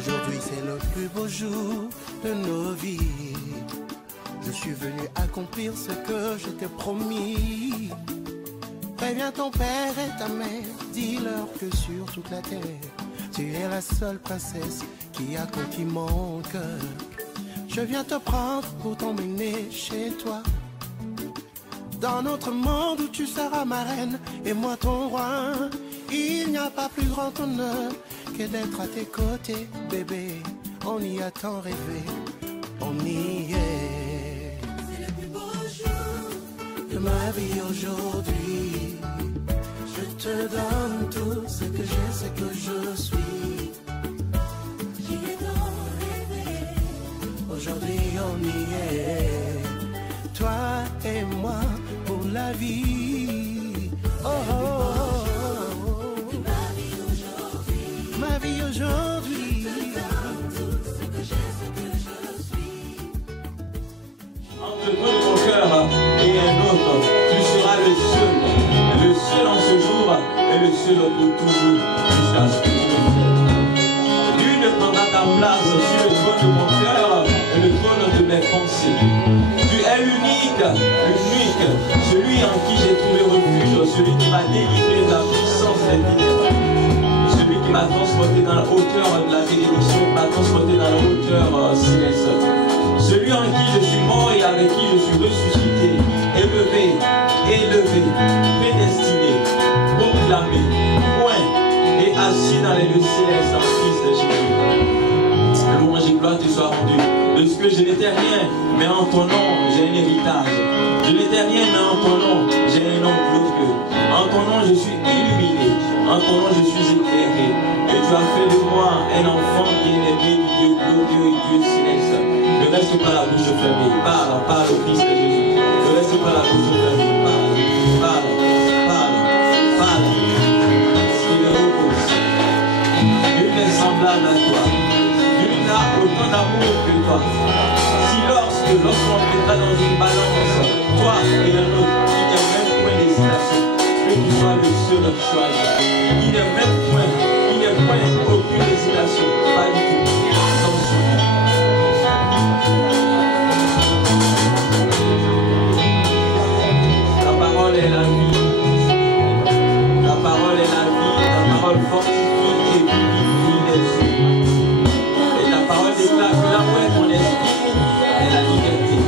Aujourd'hui c'est le plus beau jour de nos vies. Je suis venu accomplir ce que je t'ai promis. Préviens ton père et ta mère, dis-leur que sur toute la terre, tu es la seule princesse qui a conquis mon cœur. Je viens te prendre pour t'emmener chez toi, dans notre monde où tu seras ma reine et moi ton roi. Il n'y a pas plus grand honneur que d'être à tes côtés, bébé. On y a tant rêvé, on y est. C'est le plus beau jour De ma vie aujourd'hui, je te donne tout ce que j'ai, ce que je suis. j'y ai tant rêvé. Aujourd'hui on y est, toi et moi pour la vie. Oh, oh, oh, oh. De ma vie aujourd'hui, Ma vie aujourd'hui. je te donne tout ce que j'ai, ce que je suis. Entre ton cœur et un autre, tu seras le seul en ce jour et le seul pour toujours, jusqu'à ce que tu le fasses. Nul ne prendra ta place sur le trône de mon cœur et le trône de mes pensées. Tu es l'unique, celui en qui j'ai trouvé refuge, celui qui m'a délivré de la puissance des ténèbres, celui qui m'a transporté dans la hauteur de la bénédiction, qui m'a transporté dans la hauteur céleste. Celui en qui je suis mort et avec qui je suis ressuscité, élevé, prédestiné, proclamé, point, et assis dans les lieux célestes en Christ Jésus. Louange et gloire te soit rendue. De ce que je n'étais rien, mais en ton nom, j'ai un héritage. Je n'étais rien, mais en ton nom, j'ai un nom glorieux. En ton nom, je suis illuminé. En ton nom, je suis éclairé. Et tu as fait de moi un enfant qui est aimé du Dieu glorieux et Dieu céleste. Ne reste pas la bouche fermée. Parle au Christ de Jésus. Ne reste pas la bouche fermée. Parle. Il repose. Nul n'est semblable à toi. Nul n'a autant d'amour que toi. Si lorsqu'on mettra dans une balance, toi et un autre, il n'y a même point d'hésitation, que tu sois le seul choisi. Il n'y a même point, aucune hésitation, pas du tout. Attention. La parole est la vie. La parole est la vie. La parole fortifie et vivifie les yeux. Et la parole déclare que là où est ton esprit est la liberté.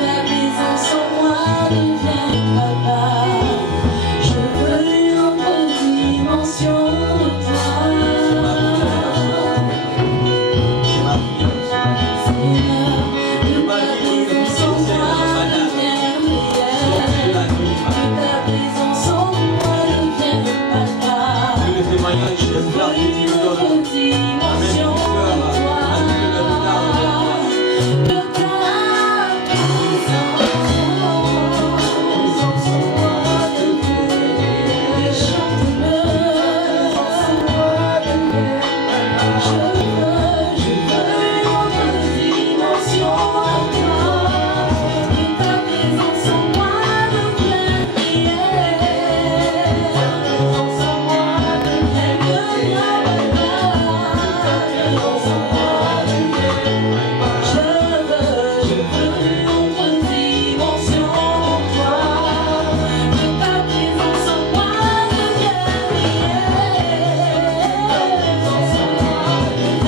Ta présence en moi devient papa. Je veux une autre dimension de toi. C'est ma vie. Seigneur, Je ta présence en moi devient Sorti de la nuit, ta présence en moi devient papa. que le témoignage de la vie me donne. Une dimension de toi. De ta présence en moi devient. Chante-le. Je veux une autre dimension de toi. Que ta présence en moi devienne réelle. Ta présence en moi devienne je veux une autre dimension de toi. Que ta présence en moi devienne réelle. Ta présence en moi devienne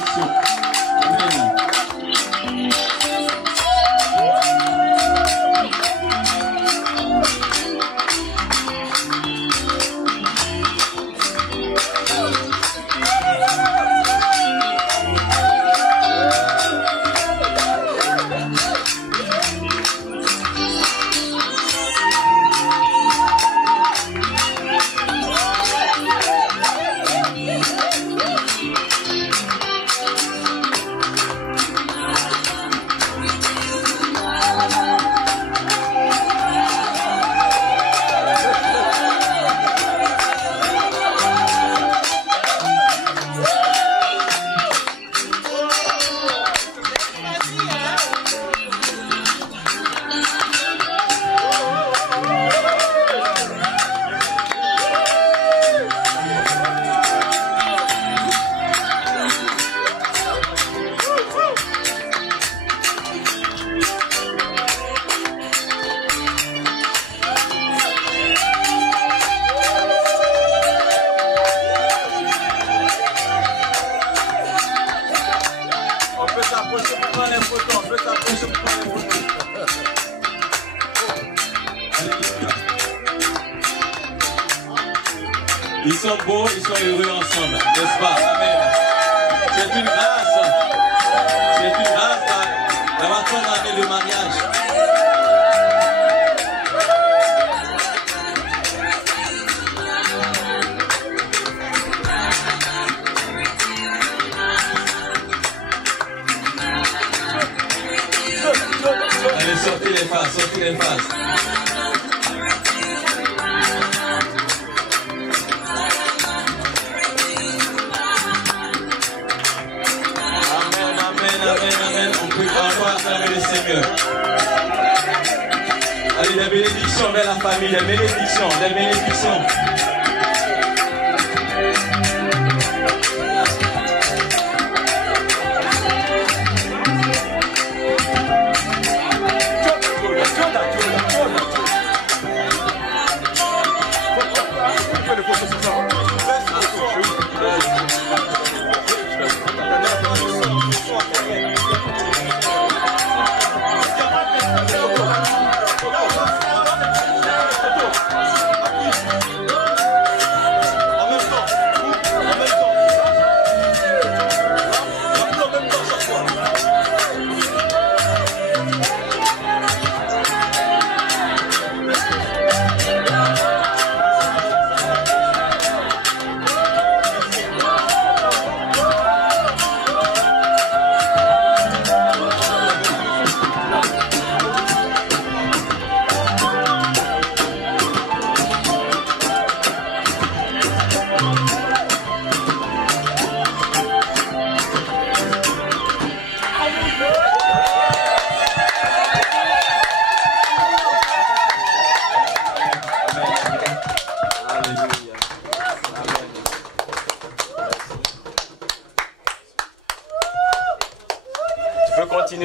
bénédiction. Amen. Ils sont beaux, ils sont heureux ensemble, n'est-ce pas? Amen. C'est une grâce. C'est une grâce d'avoir tant d'années de mariage. Allez, sortez les faces, sortez les faces. Allez, des bénédictions vers la famille, des bénédictions, des bénédictions.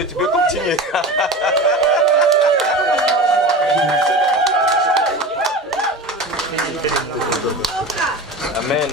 Tu peux continuer. Amen.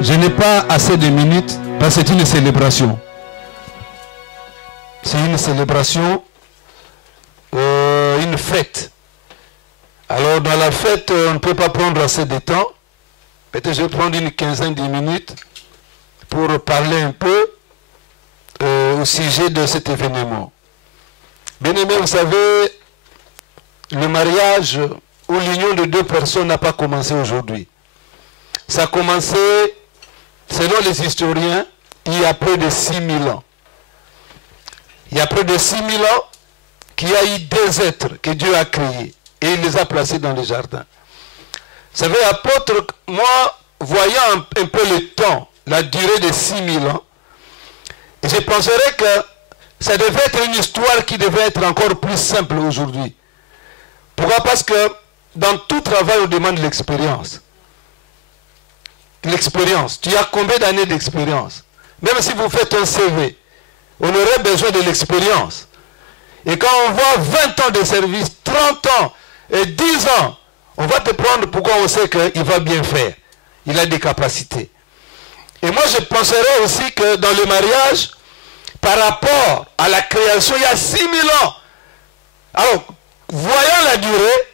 Je n'ai pas assez de minutes parce que c'est une célébration. C'est une célébration, une fête. Alors dans la fête, on ne peut pas prendre assez de temps. Peut-être je vais prendre une quinzaine de minutes pour parler un peu au sujet de cet événement. Bien aimé, vous savez, le mariage ou l'union de deux personnes n'a pas commencé aujourd'hui. Ça a commencé, selon les historiens, il y a près de 6000 ans. Il y a près de 6000 ans qu'il y a eu deux êtres que Dieu a créés et il les a placés dans le jardin. Vous savez, apôtre, moi, voyant un peu le temps, la durée de 6000 ans, je penserais que ça devait être une histoire qui devait être encore plus simple aujourd'hui. Pourquoi? Parce que dans tout travail, on demande l'expérience. L'expérience. Tu as combien d'années d'expérience? Même si vous faites un CV, on aurait besoin de l'expérience. Et quand on voit 20 ans de service, 30 ans et 10 ans, on va te prendre pourquoi on sait qu'il va bien faire. Il a des capacités. Et moi, je penserais aussi que dans le mariage, par rapport à la création, il y a 6000 ans. Alors, voyant la durée,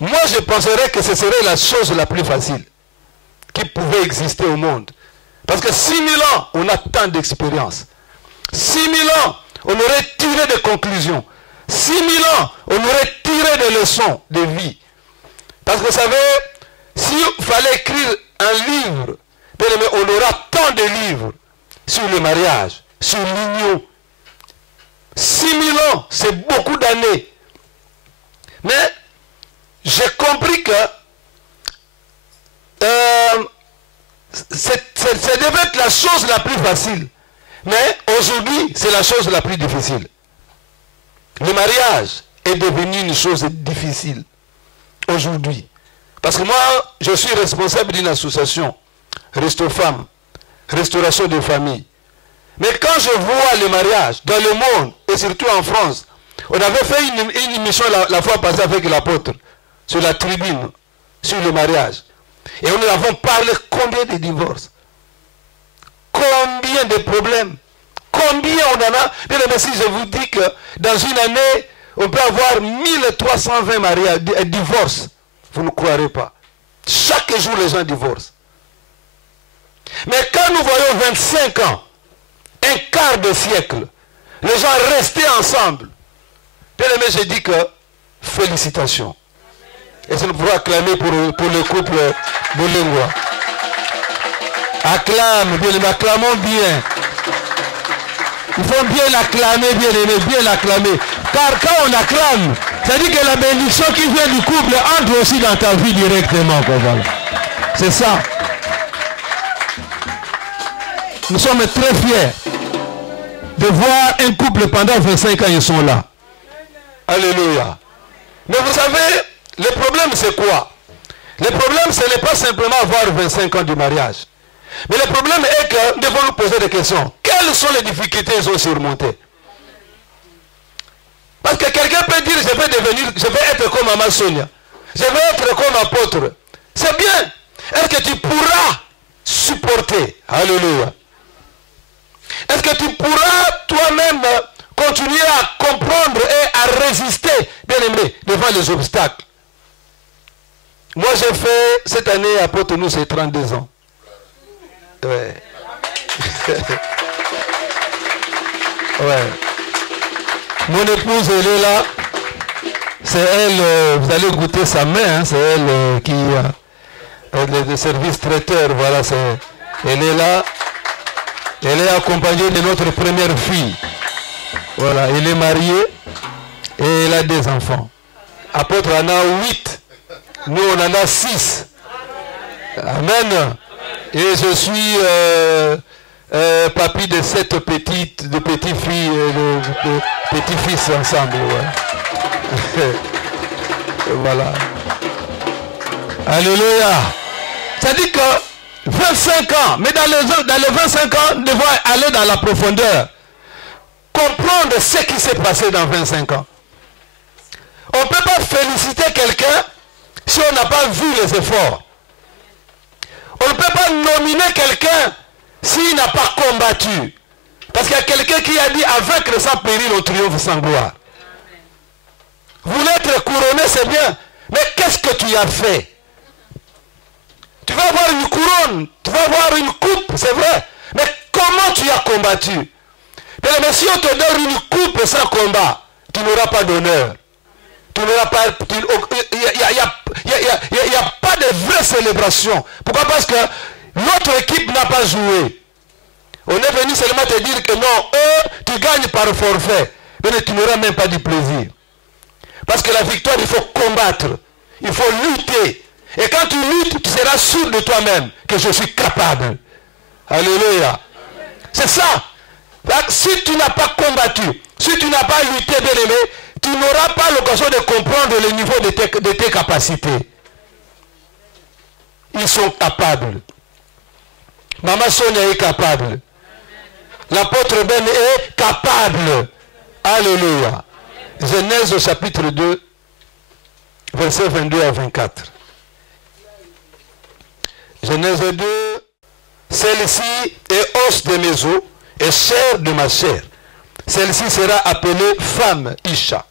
moi, je penserais que ce serait la chose la plus facile qui pouvait exister au monde. Parce que 6000 ans, on a tant d'expérience. 6000 ans, on aurait tiré des conclusions. 6000 ans, on aurait tiré des leçons de vie. Parce que vous savez, s'il fallait écrire un livre, on aura tant de livres sur le mariage, sur l'union. 6000 ans, c'est beaucoup d'années. Mais j'ai compris que ça devait être la chose la plus facile. Mais aujourd'hui, c'est la chose la plus difficile. Le mariage est devenu une chose difficile aujourd'hui. Parce que moi, je suis responsable d'une association, Resto Femmes, Restauration des familles. Mais quand je vois le mariage dans le monde, et surtout en France, on avait fait une émission la fois passée avec l'apôtre, sur la tribune, sur le mariage. Et nous avons parlé combien de divorces, combien de problèmes, combien on en a. Bien aimé, si je vous dis que dans une année, on peut avoir 1320 mariages, divorces, vous ne croirez pas. Chaque jour, les gens divorcent. Mais quand nous voyons 25 ans, un quart de siècle, les gens restaient ensemble. Bien aimé, je dis que félicitations. Et ça nous pourra acclamer pour le couple Bolingwa. Acclame, bien aimé, acclamons bien. Il faut bien l'acclamer, bien aimé, bien l'acclamer. Car quand on acclame, ça dit que la bénédiction qui vient du couple entre aussi dans ta vie directement. Voilà. C'est ça. Nous sommes très fiers de voir un couple pendant 25 ans, ils sont là. Alléluia. Mais vous savez, le problème c'est quoi? Le problème ce n'est pas simplement avoir 25 ans de mariage. Mais le problème est que nous devons nous poser des questions. Quelles sont les difficultés qu'ils ont surmontées? Parce que quelqu'un peut dire, je vais être comme Maman Sonia. Je vais être comme apôtre. C'est bien. Est-ce que tu pourras supporter? Alléluia. Est-ce que tu pourras toi-même continuer à comprendre et à résister, bien aimé, devant les obstacles? Moi j'ai fait, cette année, apôtre, nous c'est 32 ans. Ouais. Ouais. Mon épouse, elle est là. C'est elle, vous allez goûter sa main, hein, c'est elle qui a le service traiteur, voilà, elle est là. Elle est accompagnée de notre première fille. Voilà, elle est mariée et elle a des enfants. Apôtre en a 8. Nous, on en a 6. Amen. Et je suis papy de 7 petites filles et de petits-fils ensemble. Ouais. Voilà. Alléluia. Ça dit que 25 ans, mais dans les 25 ans, nous devons aller dans la profondeur. Comprendre ce qui s'est passé dans 25 ans. On ne peut pas féliciter quelqu'un si on n'a pas vu les efforts. On ne peut pas nominer quelqu'un s'il n'a pas combattu. Parce qu'il y a quelqu'un qui a dit, à vaincre sans péril, on triomphe sans gloire. Vouloir être couronné, c'est bien. Mais qu'est-ce que tu as fait? Tu vas avoir une couronne, tu vas avoir une coupe, c'est vrai. Mais comment tu as combattu? Mais si on te donne une coupe sans combat, tu n'auras pas d'honneur. Tu n'auras pas... Il n'y a pas de vraie célébration. Pourquoi? Parce que l'autre équipe n'a pas joué. On est venu seulement te dire que non, eux, tu gagnes par forfait. Mais tu n'auras même pas du plaisir. Parce que la victoire, il faut combattre. Il faut lutter. Et quand tu luttes, tu seras sûr de toi-même que je suis capable. Alléluia. C'est ça. Si tu n'as pas combattu, si tu n'as pas lutté, bien aimé, tu n'auras pas l'occasion de comprendre le niveau de tes capacités. Ils sont capables. Maman Sonia est capable. L'apôtre Ben est capable. Alléluia. Genèse au chapitre 2, versets 22 à 24. Genèse 2. Celle-ci est os de mes os et chair de ma chair. Celle-ci sera appelée femme Isha,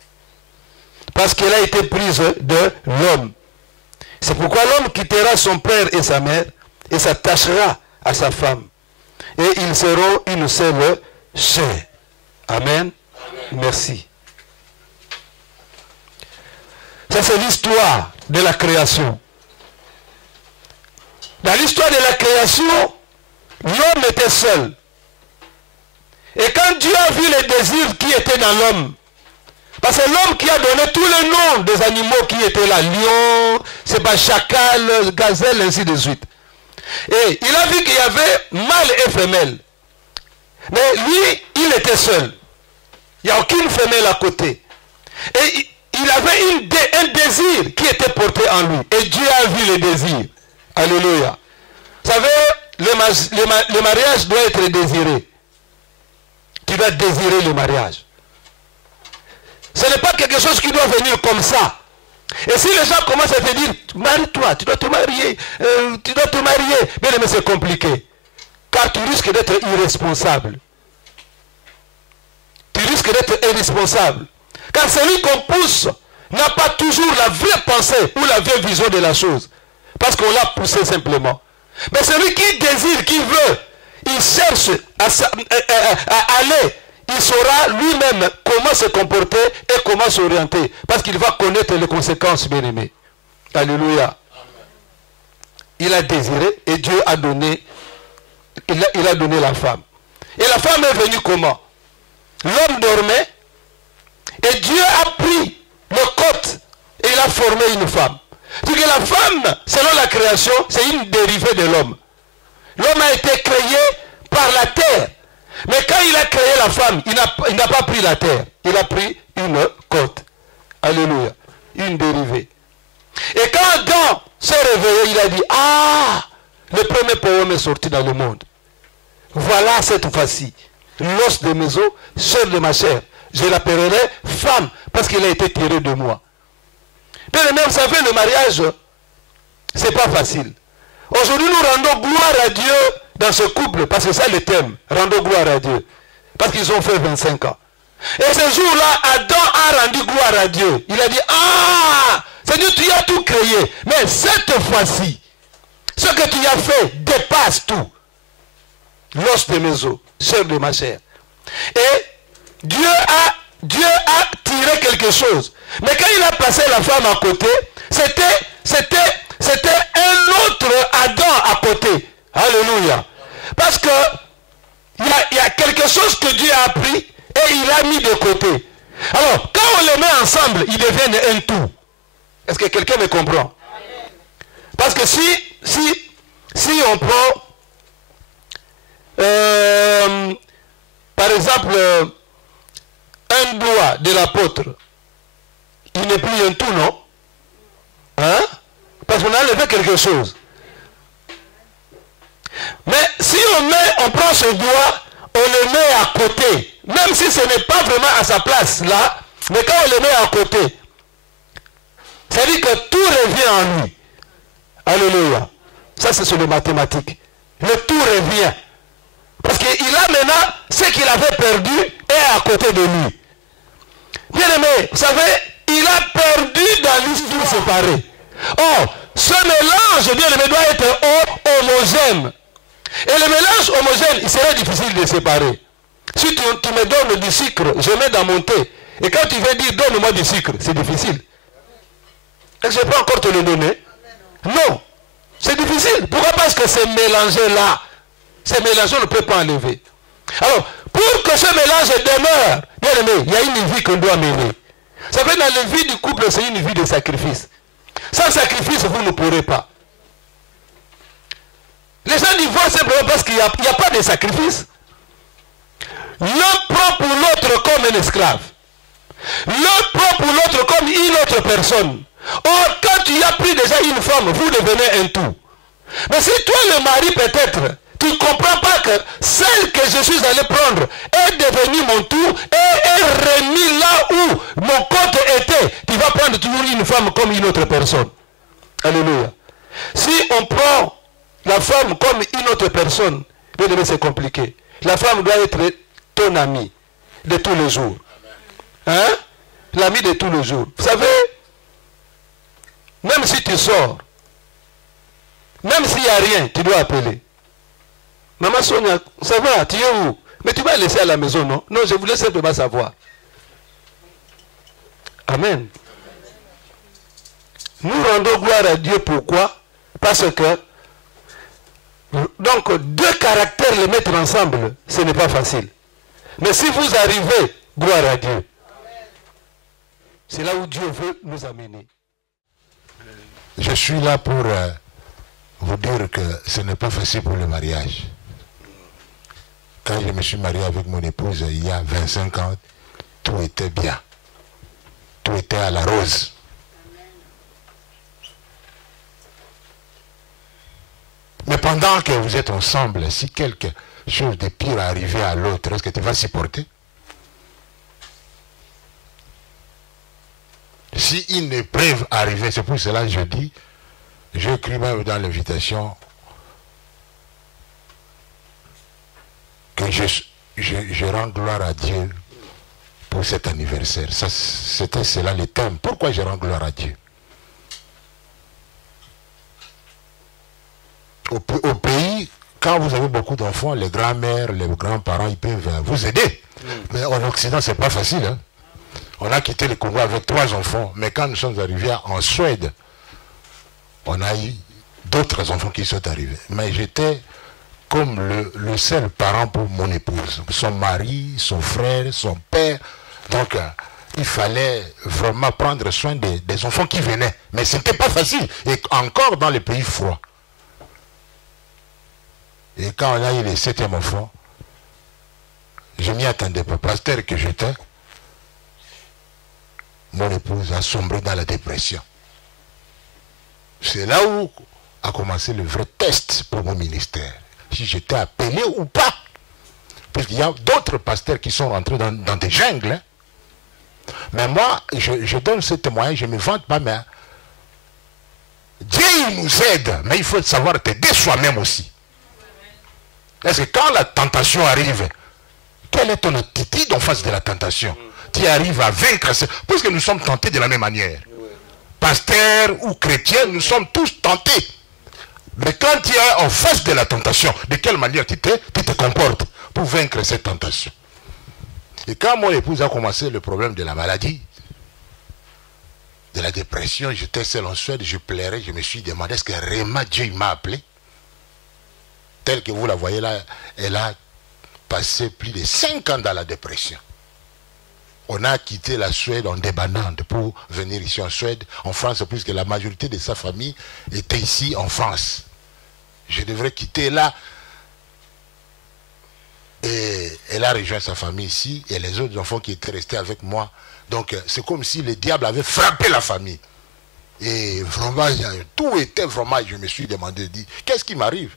parce qu'elle a été prise de l'homme. C'est pourquoi l'homme quittera son père et sa mère et s'attachera à sa femme. Et ils seront une seule chair. Amen. Merci. Ça, c'est l'histoire de la création. Dans l'histoire de la création, l'homme était seul. Et quand Dieu a vu les désirs qui étaient dans l'homme, parce que l'homme qui a donné tous les noms des animaux qui étaient là, lion, c'est pas chacal, gazelle, ainsi de suite. Et il a vu qu'il y avait mâle et femelle. Mais lui, il était seul. Il n'y a aucune femelle à côté. Et il avait un désir qui était porté en lui. Et Dieu a vu le désir. Alléluia. Vous savez, le mariage doit être désiré. Tu dois désirer le mariage. Ce n'est pas quelque chose qui doit venir comme ça. Et si les gens commencent à te dire, marie-toi, tu dois te marier, bien mais c'est compliqué. Car tu risques d'être irresponsable. Tu risques d'être irresponsable. Car celui qu'on pousse n'a pas toujours la vraie pensée ou la vraie vision de la chose. Parce qu'on l'a poussé simplement. Mais celui qui désire, qui veut, il cherche à aller. Il saura lui-même comment se comporter et comment s'orienter. Parce qu'il va connaître les conséquences, bien aimé. Alléluia. Il a désiré et Dieu a donné, il a donné la femme. Et la femme est venue comment? L'homme dormait et Dieu a pris le côte et il a formé une femme. C'est que la femme, selon la création, c'est une dérivée de l'homme. L'homme a été créé par la terre. Mais quand il a créé la femme, il n'a pas pris la terre. Il a pris une côte. Alléluia. Une dérivée. Et quand Adam s'est réveillé, il a dit, ah, le premier poème est sorti dans le monde. Voilà cette fois-ci. L'os de mes os, chair de ma chair. Je l'appellerai femme parce qu'il a été tiré de moi. Bien aimé, vous savez, le mariage, c'est pas facile. Aujourd'hui, nous rendons gloire à Dieu dans ce couple, parce que c'est le thème. Rendons gloire à Dieu. Parce qu'ils ont fait 25 ans. Et ce jour-là, Adam a rendu gloire à Dieu. Il a dit, ah, Seigneur, tu as tout créé. Mais cette fois-ci, ce que tu as fait dépasse tout. L'os de mes os, chair de ma chair. Et Dieu a tiré quelque chose. Mais quand il a placé la femme à côté, c'était un autre Adam à côté. Alléluia. Parce que il y a quelque chose que Dieu a pris et il a mis de côté. Alors, quand on les met ensemble, ils deviennent un tout. Est-ce que quelqu'un me comprend? Parce que si on prend par exemple un doigt de l'apôtre, il n'est plus un tout, non? Hein? Parce qu'on a enlevé quelque chose. Mais si on prend ce doigt, on le met à côté, même si ce n'est pas vraiment à sa place là, mais quand on le met à côté, ça dit que tout revient en lui. Alléluia. Ça, c'est sur les mathématiques. Le tout revient. Parce qu'il a maintenant ce qu'il avait perdu est à côté de lui. Bien aimé, vous savez, il a perdu dans l'histoire séparée. Or, ce mélange, bien aimé, doit être homogène. Et le mélange homogène, il serait difficile de séparer. Si tu me donnes du sucre, je mets dans mon thé. Et quand tu veux dire donne-moi du sucre, c'est difficile. Est-ce que je peux encore te le donner? Non. C'est difficile. Pourquoi? Parce que ces mélangés-là, ces mélanges, on ne peut pas enlever. Alors, pour que ce mélange demeure, bien aimé, il y a une vie qu'on doit mener. Ça veut dire dans la vie du couple, c'est une vie de sacrifice. Sans sacrifice, vous ne pourrez pas. Les gens divorcent simplement parce qu'il n'y a pas de sacrifice. L'un prend pour l'autre comme un esclave. L'un prend pour l'autre comme une autre personne. Or, quand tu as pris déjà une femme, vous devenez un tout. Mais si toi, le mari, peut-être, tu ne comprends pas que celle que je suis allé prendre est devenue mon tout et est remis là où mon compte était, tu vas prendre toujours une femme comme une autre personne. Alléluia. Si on prend la femme comme une autre personne, c'est compliqué. La femme doit être ton ami de tous les jours. Hein? L'ami de tous les jours. Vous savez, même si tu sors, même s'il n'y a rien, tu dois appeler. Maman Sonia, ça va, tu es où? Mais tu vas laisser à la maison, non? Non, je voulais simplement savoir. Amen. Nous rendons gloire à Dieu, pourquoi? Parce que, donc, deux caractères les mettre ensemble, ce n'est pas facile. Mais si vous arrivez, gloire à Dieu. C'est là où Dieu veut nous amener. Je suis là pour vous dire que ce n'est pas facile pour le mariage. Quand je me suis marié avec mon épouse il y a 25 ans, tout était bien. Tout était à la rose. Mais pendant que vous êtes ensemble, si quelque chose de pire arrivait à l'autre, est-ce que tu vas supporter? Si une épreuve arrivait, c'est pour cela que je dis, j'écris même dans l'invitation que je rends gloire à Dieu pour cet anniversaire. C'était cela le thème. Pourquoi je rends gloire à Dieu? Au pays, quand vous avez beaucoup d'enfants, les grands-mères, les grands-parents, ils peuvent vous aider. Mais en Occident, c'est pas facile. Hein? On a quitté le Congo avec 3 enfants, mais quand nous sommes arrivés en Suède, on a eu d'autres enfants qui sont arrivés. Mais j'étais comme le seul parent pour mon épouse. Son mari, son frère, son père. Donc, il fallait vraiment prendre soin des enfants qui venaient. Mais ce n'était pas facile. Et encore dans les pays froids. Et quand on a eu le 7e enfant, je m'y attendais pas. Pasteur que j'étais, mon épouse a sombré dans la dépression. C'est là où a commencé le vrai test pour mon ministère. Si j'étais appelé ou pas. Parce qu'il y a d'autres pasteurs qui sont rentrés dans des jungles. Hein. Mais moi, je donne ce témoignage, je ne me vante pas, mais Dieu il nous aide, mais il faut savoir t'aider soi-même aussi. Est-ce que quand la tentation arrive, quelle est ton attitude en face de la tentation? Tu arrives à vaincre, parce que nous sommes tentés de la même manière. Pasteur ou chrétien, nous sommes tous tentés. Mais quand tu es en face de la tentation, de quelle manière tu te comportes pour vaincre cette tentation? Et quand mon épouse a commencé le problème de la maladie, de la dépression, j'étais seul en Suède, je pleurais, je me suis demandé, est-ce que vraiment Dieu m'a appelé? Tel que vous la voyez là, elle a passé plus de 5 ans dans la dépression. On a quitté la Suède en débandade pour venir ici en Suède, en France, puisque la majorité de sa famille était ici en France. Je devrais quitter là. Et elle a rejoint sa famille ici, et les autres enfants qui étaient restés avec moi. Donc c'est comme si le diable avait frappé la famille. Et vraiment, tout était vraiment, je me suis demandé, dit, qu'est-ce qui m'arrive?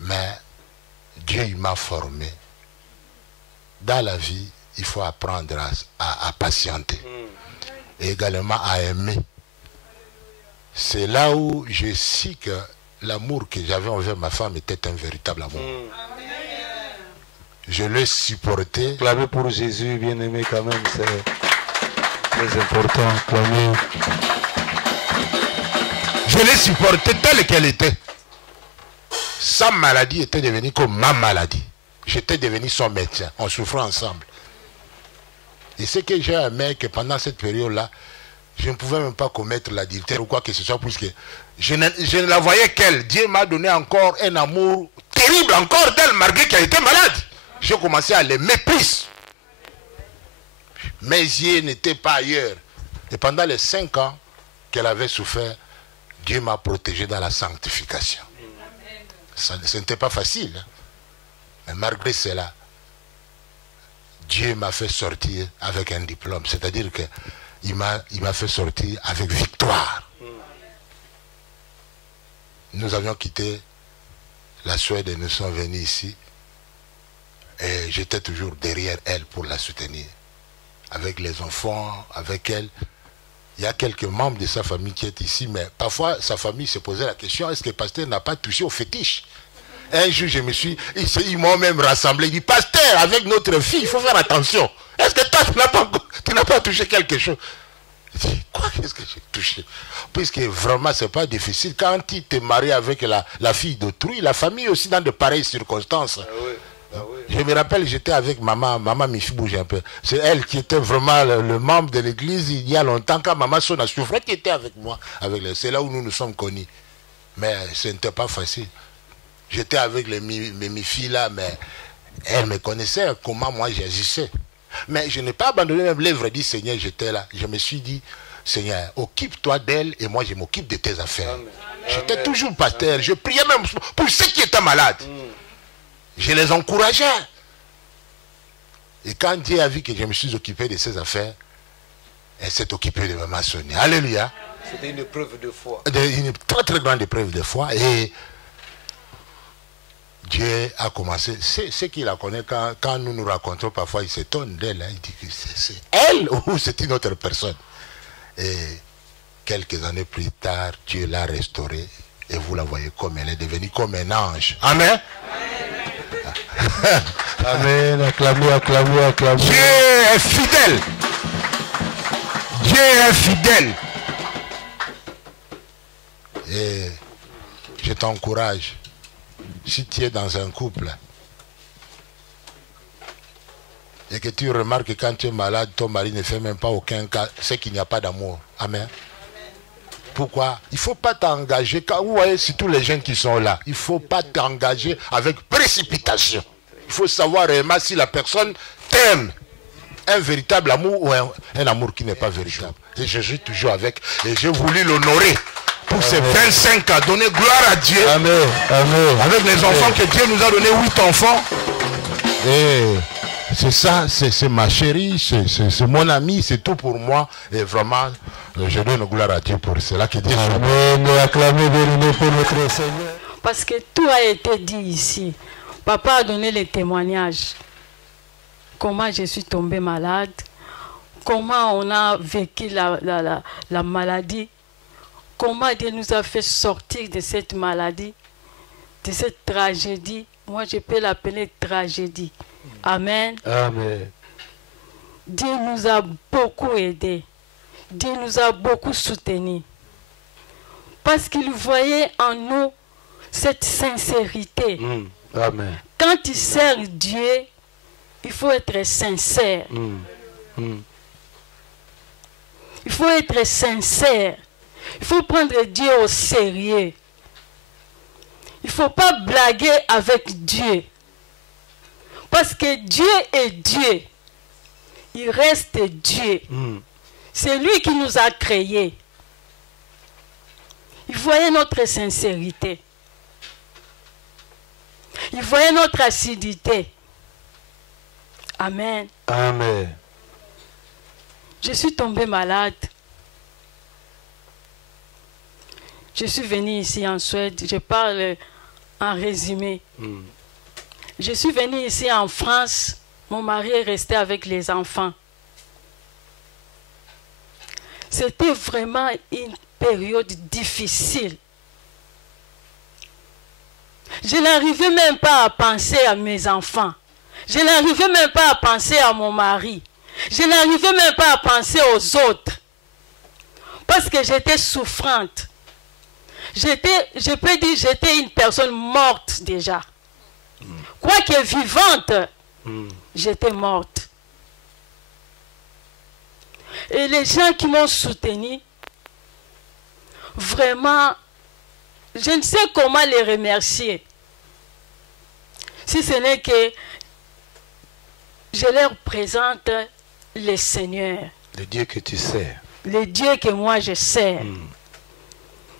Mais Dieu il m'a formé. Dans la vie, il faut apprendre à patienter. Et également à aimer. c'est là où je sais que l'amour que j'avais envers ma femme était un véritable amour. Je l'ai supporté. Clamer pour Jésus, bien-aimé, quand même, c'est très important. Clamer. Je l'ai supporté telle qu'elle était. Sa maladie était devenue comme ma maladie. J'étais devenu son médecin. On souffrait ensemble. Et c'est que j'ai un mec pendant cette période-là, je ne pouvais même pas commettre l'adultère ou quoi que ce soit, puisque je ne la voyais qu'elle. Dieu m'a donné encore un amour terrible encore d'elle, malgré qu'elle était malade. J'ai commencé à l'aimer plus. Mes yeux n'étaient pas ailleurs. Et pendant les 5 ans qu'elle avait souffert, Dieu m'a protégé dans la sanctification. Ce n'était pas facile. Hein. Mais malgré cela, Dieu m'a fait sortir avec un diplôme. C'est-à-dire qu'il m'a fait sortir avec victoire. Nous avions quitté la Suède et nous sommes venus ici. Et j'étais toujours derrière elle pour la soutenir. Avec les enfants, avec elle. Il y a quelques membres de sa famille qui est ici, mais parfois sa famille se posait la question, est-ce que le pasteur n'a pas touché au fétiche? Un jour, ils m'ont même rassemblé. Ils disent, pasteur, avec notre fille, il faut faire attention. Est-ce que toi, tu n'as pas touché quelque chose? Je dis, quoi, qu'est-ce que j'ai touché? Puisque vraiment, ce n'est pas difficile. Quand tu te maries avec la fille d'autrui, la famille aussi dans de pareilles circonstances. Ah oui. Ah oui. Je me rappelle, j'étais avec maman Michi bouge un peu. C'est elle qui était vraiment le membre de l'église il y a longtemps, quand maman Sona souffrait, qui était avec moi. C'est là où nous nous sommes connus. Mais ce n'était pas facile. J'étais avec mes filles là, mais elles me connaissaient comment moi j'agissais. Mais je n'ai pas abandonné même l'œuvre du Seigneur, j'étais là. Je me suis dit, Seigneur, occupe-toi d'elle et moi je m'occupe de tes affaires. J'étais toujours pasteur, je priais même pour ceux qui étaient malades. Je les encourageais. Et quand Dieu a vu que je me suis occupé de ses affaires, elle s'est occupée de maman Sonia. Alléluia. C'était une épreuve de foi. Une très très grande épreuve de foi. Et Dieu a commencé. Ce qu'il la connaît, quand nous nous racontons, parfois il s'étonne d'elle. Hein, il dit que c'est elle ou c'est une autre personne. Et quelques années plus tard, Dieu l'a restaurée. Et vous la voyez comme elle est devenue comme un ange. Amen. Amen. Acclamez, acclamez, acclamez. Dieu est fidèle. Dieu est fidèle. Et je t'encourage. Si tu es dans un couple et que tu remarques que quand tu es malade, ton mari ne fait même pas aucun cas, c'est qu'il n'y a pas d'amour. Amen. Pourquoi? Il ne faut pas t'engager. Vous voyez, c'est tous les jeunes qui sont là. Il ne faut pas t'engager avec précipitation. Il faut savoir réellement si la personne t'aime. Un véritable amour ou un amour qui n'est pas véritable. Et je suis toujours avec. Et j'ai voulu l'honorer pour ces 25 ans. Donner gloire à Dieu. Amen. Amen. Avec les enfants que Dieu nous a donné, 8 enfants. Et c'est ça, c'est ma chérie, c'est mon ami, c'est tout pour moi. Et vraiment, je donne gloire à Dieu pour cela. Que Dieu soit Amen. Acclamez pour notre Seigneur. Parce que tout a été dit ici. Papa a donné les témoignages. Comment je suis tombée malade. Comment on a vécu la maladie. Comment Dieu nous a fait sortir de cette maladie. De cette tragédie. Moi, je peux l'appeler tragédie. Amen. Amen. Dieu nous a beaucoup aidés. Dieu nous a beaucoup soutenus. Parce qu'il voyait en nous cette sincérité. Amen. Quand tu sers Dieu, il faut être sincère. Il faut être sincère. Il faut prendre Dieu au sérieux. Il ne faut pas blaguer avec Dieu. Parce que Dieu est Dieu. Il reste Dieu. C'est lui qui nous a créés. Il voyait notre sincérité. Il voyait notre assiduité. Amen. Amen. Je suis tombée malade. Je suis venue ici en Suède. Je parle en résumé. Je suis venue ici en France. Mon mari est resté avec les enfants. C'était vraiment période difficile. Je n'arrivais même pas à penser à mes enfants. Je n'arrivais même pas à penser à mon mari. Je n'arrivais même pas à penser aux autres. Parce que j'étais souffrante. Je peux dire, j'étais une personne morte déjà. Quoique vivante, j'étais morte. Et les gens qui m'ont soutenu, vraiment, je ne sais comment les remercier. Si ce n'est que je leur présente le Seigneur. Le Dieu que tu sers. Le Dieu que moi je sers.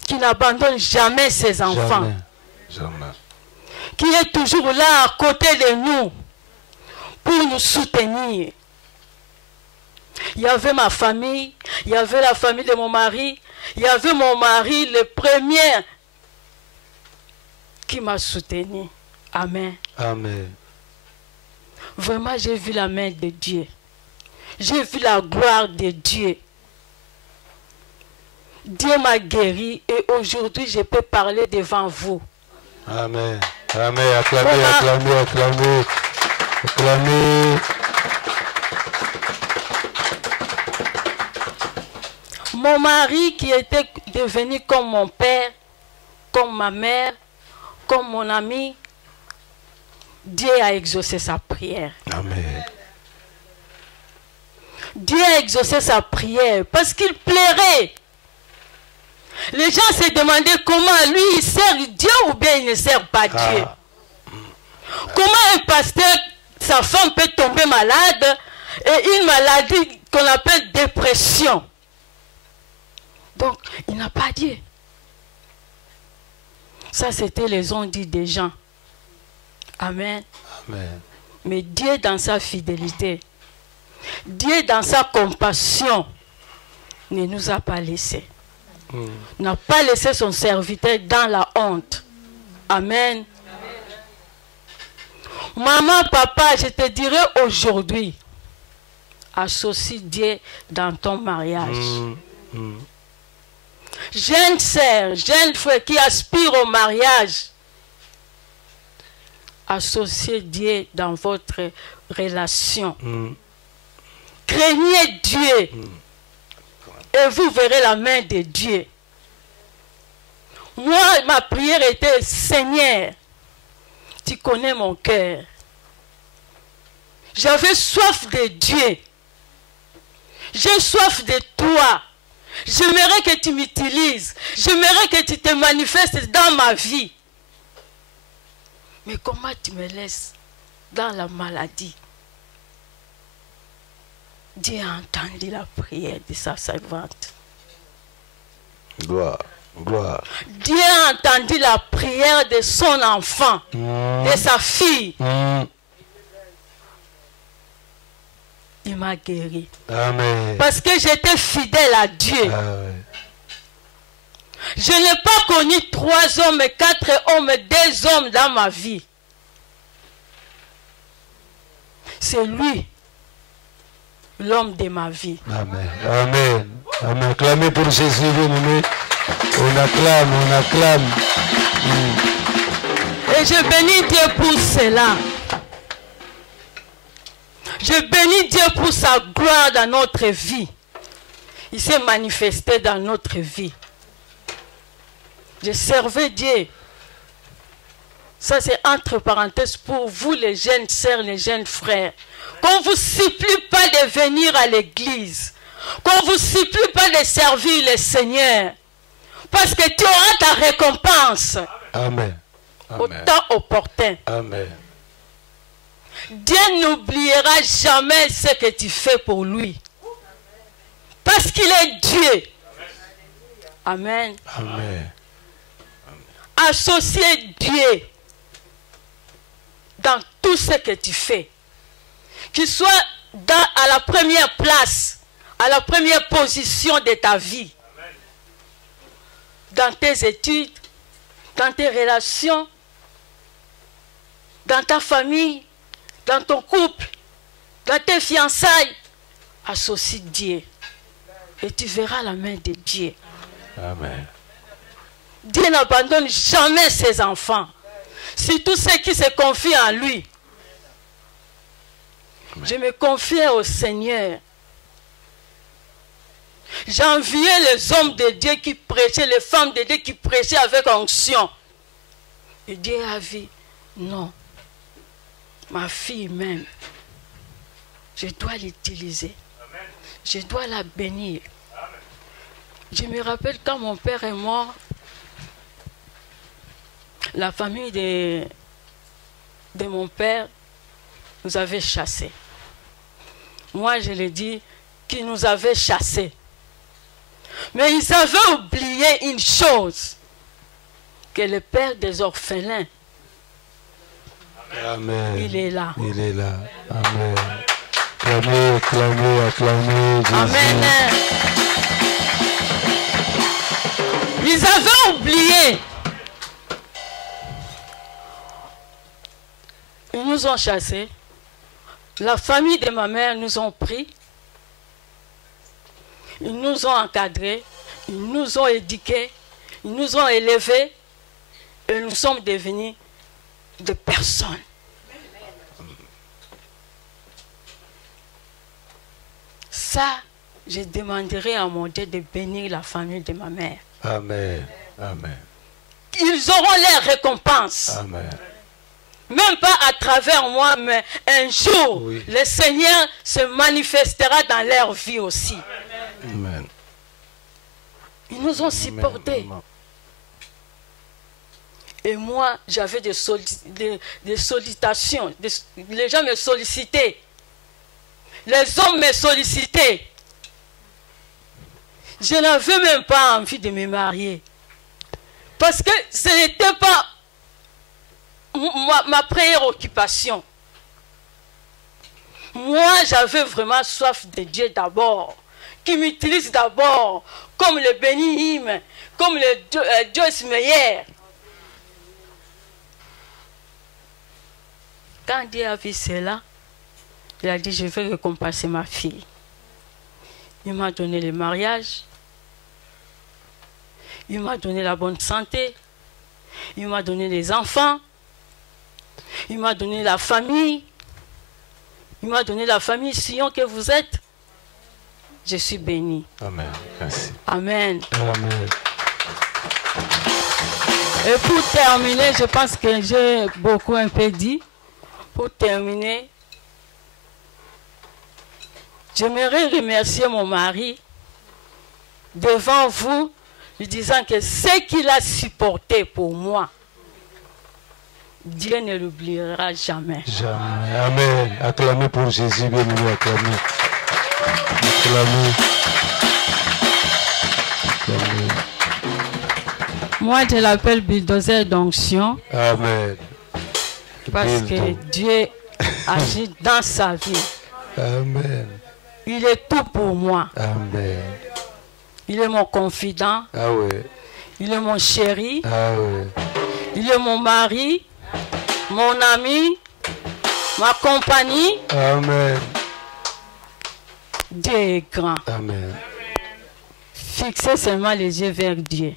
Qui n'abandonne jamais ses enfants. Jamais. Jamais. Qui est toujours là à côté de nous pour nous soutenir. Il y avait ma famille, il y avait la famille de mon mari, il y avait mon mari, le premier, qui m'a soutenu. Amen. Amen. Vraiment, j'ai vu la main de Dieu. J'ai vu la gloire de Dieu. Dieu m'a guéri et aujourd'hui, je peux parler devant vous. Amen. Amen. Acclamez, acclamez, acclamez. Acclamez. Mon mari qui était devenu comme mon père, comme ma mère, comme mon ami, Dieu a exaucé sa prière. Amen. Dieu a exaucé sa prière parce qu'il plairait. Les gens se demandaient comment lui il sert Dieu ou bien il ne sert pas Dieu. Comment un pasteur, sa femme peut tomber malade et une maladie qu'on appelle dépression. Donc, il n'a pas Dieu. Ça, c'était les ondits des gens. Amen. Amen. Mais Dieu, dans sa fidélité, Dieu, dans sa compassion, ne nous a pas laissés. N'a pas laissé son serviteur dans la honte. Amen. Maman, papa, je te dirai aujourd'hui, associe Dieu dans ton mariage. Jeune sœur, jeune frère qui aspire au mariage, associez Dieu dans votre relation. Craignez Dieu et vous verrez la main de Dieu. Moi, ma prière était, Seigneur, tu connais mon cœur. J'avais soif de Dieu. J'ai soif de toi. J'aimerais que tu m'utilises. J'aimerais que tu te manifestes dans ma vie. Mais comment tu me laisses dans la maladie? Dieu a entendu la prière de sa servante. Gloire, gloire. Dieu a entendu la prière de son enfant, de sa fille. Il m'a guéri. Amen. Parce que j'étais fidèle à Dieu. Amen. Je n'ai pas connu 3 hommes, 4 hommes, 2 hommes dans ma vie. C'est lui, l'homme de ma vie. Amen. Amen. Amen. Acclamez pour Jésus, bien-aimé. On acclame, on acclame. Et je bénis Dieu pour cela. Je bénis Dieu pour sa gloire dans notre vie. Il s'est manifesté dans notre vie. Je servais Dieu. Ça, c'est entre parenthèses pour vous, les jeunes sœurs, les jeunes frères. Qu'on ne vous supplie pas de venir à l'église. Qu'on ne vous supplie pas de servir le Seigneur. Parce que tu auras ta récompense. Amen. Au temps opportun. Amen. Dieu n'oubliera jamais ce que tu fais pour lui. Parce qu'il est Dieu. Amen. Amen. Associez Dieu dans tout ce que tu fais. Qu'il soit à la première place, à la première position de ta vie. Dans tes études, dans tes relations, dans ta famille, dans ton couple, dans tes fiançailles. Associe Dieu. Et tu verras la main de Dieu. Amen. Dieu n'abandonne jamais ses enfants. Surtout ceux qui se confient en lui. Amen. Je me confiais au Seigneur. J'enviais les hommes de Dieu qui prêchaient, les femmes de Dieu qui prêchaient avec onction. Et Dieu a vu, non, ma fille même, je dois l'utiliser. Je dois la bénir. Je me rappelle quand mon père est mort, la famille de mon père nous avait chassés. Moi, je l'ai dit qu'ils nous avaient chassés. Mais ils avaient oublié une chose, que le père des orphelins, Amen. il est là. Il est là. Amen. Acclamez, acclamez, acclamez Jésus. Amen. Ils avaient oublié. Ils nous ont chassés. La famille de ma mère nous ont pris. Ils nous ont encadrés. Ils nous ont éduqués. Ils nous ont élevés. Et nous sommes devenus des personnes. Ça, je demanderai à mon Dieu de bénir la famille de ma mère. Amen. Amen. Ils auront leur récompense. Amen. Même pas à travers moi, mais un jour, Oui. le Seigneur se manifestera dans leur vie aussi. Amen. Ils nous ont supportés. Amen. Et moi, j'avais des sollicitations. Les gens me sollicitaient. Les hommes me sollicitaient. Je n'avais même pas envie de me marier. Parce que ce n'était pas ma préoccupation. Moi, j'avais vraiment soif de Dieu d'abord. Qui m'utilise d'abord comme le Benny Hinn, comme le Joyce Meyer. Quand Dieu a vu cela, il a dit, je vais récompenser ma fille. Il m'a donné le mariage. Il m'a donné la bonne santé. Il m'a donné les enfants. Il m'a donné la famille. Il m'a donné la famille Sion que vous êtes. Je suis béni. Amen. Merci. Amen. Amen. Et pour terminer, je pense que j'ai beaucoup un peu dit. Pour terminer, j'aimerais remercier mon mari devant vous, lui disant que ce qu'il a supporté pour moi, Dieu ne l'oubliera jamais. Jamais. Amen. Acclamez pour Jésus, bien-aimé, acclamez. Acclamez. Acclamez. Moi, je l'appelle bulldozer d'onction Amen. parce que Dieu agit dans sa vie. Amen. Il est tout pour moi. Amen. Il est mon confident. Ah oui. Il est mon chéri. Ah oui. Il est mon mari, mon ami, ma compagnie. Amen. Dieu est grand. Amen. Fixez seulement les yeux vers Dieu.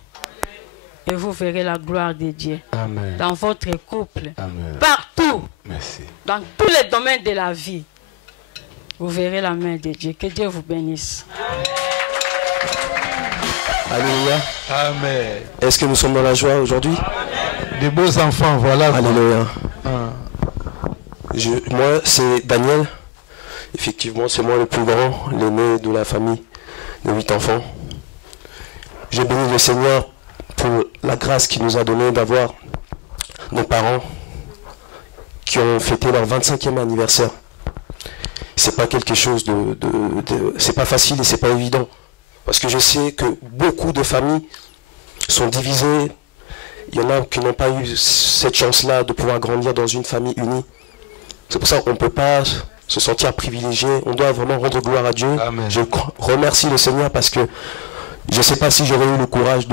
Et vous verrez la gloire de Dieu. Amen. Dans votre couple. Amen. Partout. Merci. Dans tous les domaines de la vie. Vous verrez la main de Dieu. Que Dieu vous bénisse. Alléluia. Amen. Est-ce que nous sommes dans la joie aujourd'hui? Des beaux enfants, voilà. Alléluia. Ah. Moi, c'est Daniel. Effectivement, c'est moi le plus grand, l'aîné de la famille de 8 enfants. Je bénis le Seigneur pour la grâce qu'il nous a donnée d'avoir nos parents qui ont fêté leur 25e anniversaire. C'est pas quelque chose c'est pas facile et c'est pas évident. Parce que je sais que beaucoup de familles sont divisées. Il y en a qui n'ont pas eu cette chance-là de pouvoir grandir dans une famille unie. C'est pour ça qu'on ne peut pas se sentir privilégié. On doit vraiment rendre gloire à Dieu. Amen. Je remercie le Seigneur parce que je ne sais pas si j'aurais eu le courage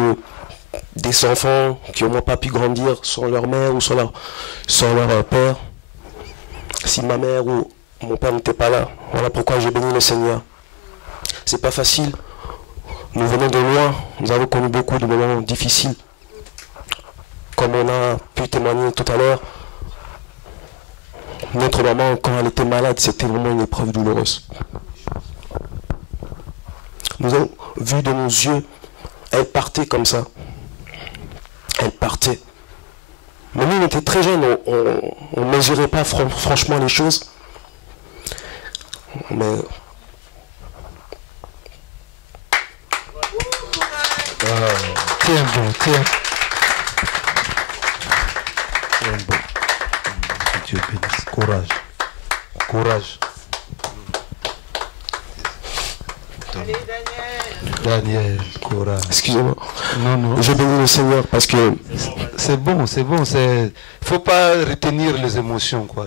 des enfants qui n'ont pas pu grandir sans leur mère ou sans leur père. Si ma mère ou mon père n'était pas là. Voilà pourquoi je bénis le Seigneur. C'est pas facile. Nous venons de loin, nous avons connu beaucoup de moments difficiles. Comme on a pu témoigner tout à l'heure, notre maman, quand elle était malade, c'était vraiment une épreuve douloureuse. Nous avons vu de nos yeux, elle partait comme ça. Elle partait. Mais nous, on était très jeunes, on ne mesurait pas franchement les choses. Mais... Tiens bon, tiens. Tiens bon. Que Dieu bénisse. Courage. Courage. Daniel, courage. Excusez-moi. Non. Je bénis le Seigneur parce que... C'est bon. Il ne faut pas retenir les émotions, quoi.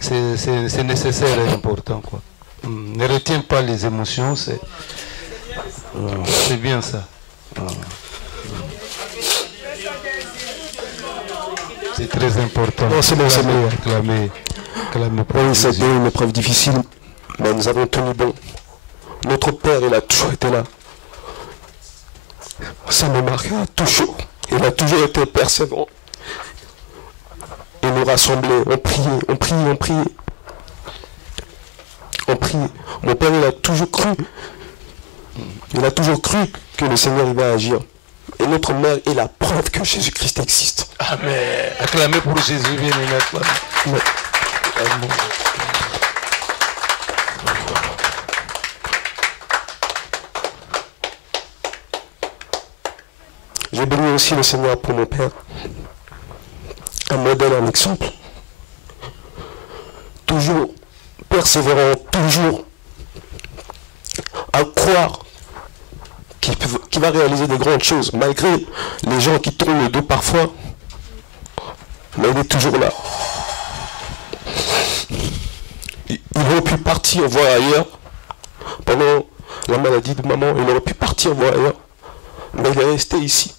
C'est nécessaire et important, quoi. Ne retiens pas les émotions, c'est bien ça. C'est très important. Non, c'est bon, c'est bon. Acclamer oui, c'était une épreuve difficile, mais nous avons tenu bon. Notre Père, il a toujours été là. Ça me marquera toujours. Il a toujours été persévérant. Il nous rassemblait, on priait. On priait. Mon Père, il a toujours cru. Il a toujours cru que le Seigneur il va agir. Et notre mère est la preuve que Jésus-Christ existe. Amen. Acclamez pour Jésus, bien aimé. Amen. Je bénis aussi le Seigneur pour mon Père. Un modèle, un exemple. Toujours persévérant, toujours à croire qu'il va réaliser de grandes choses, malgré les gens qui tournent le dos parfois. Mais il est toujours là. Il aurait pu partir voir ailleurs. Pendant la maladie de maman, il aurait pu partir voir ailleurs. Mais il est resté ici.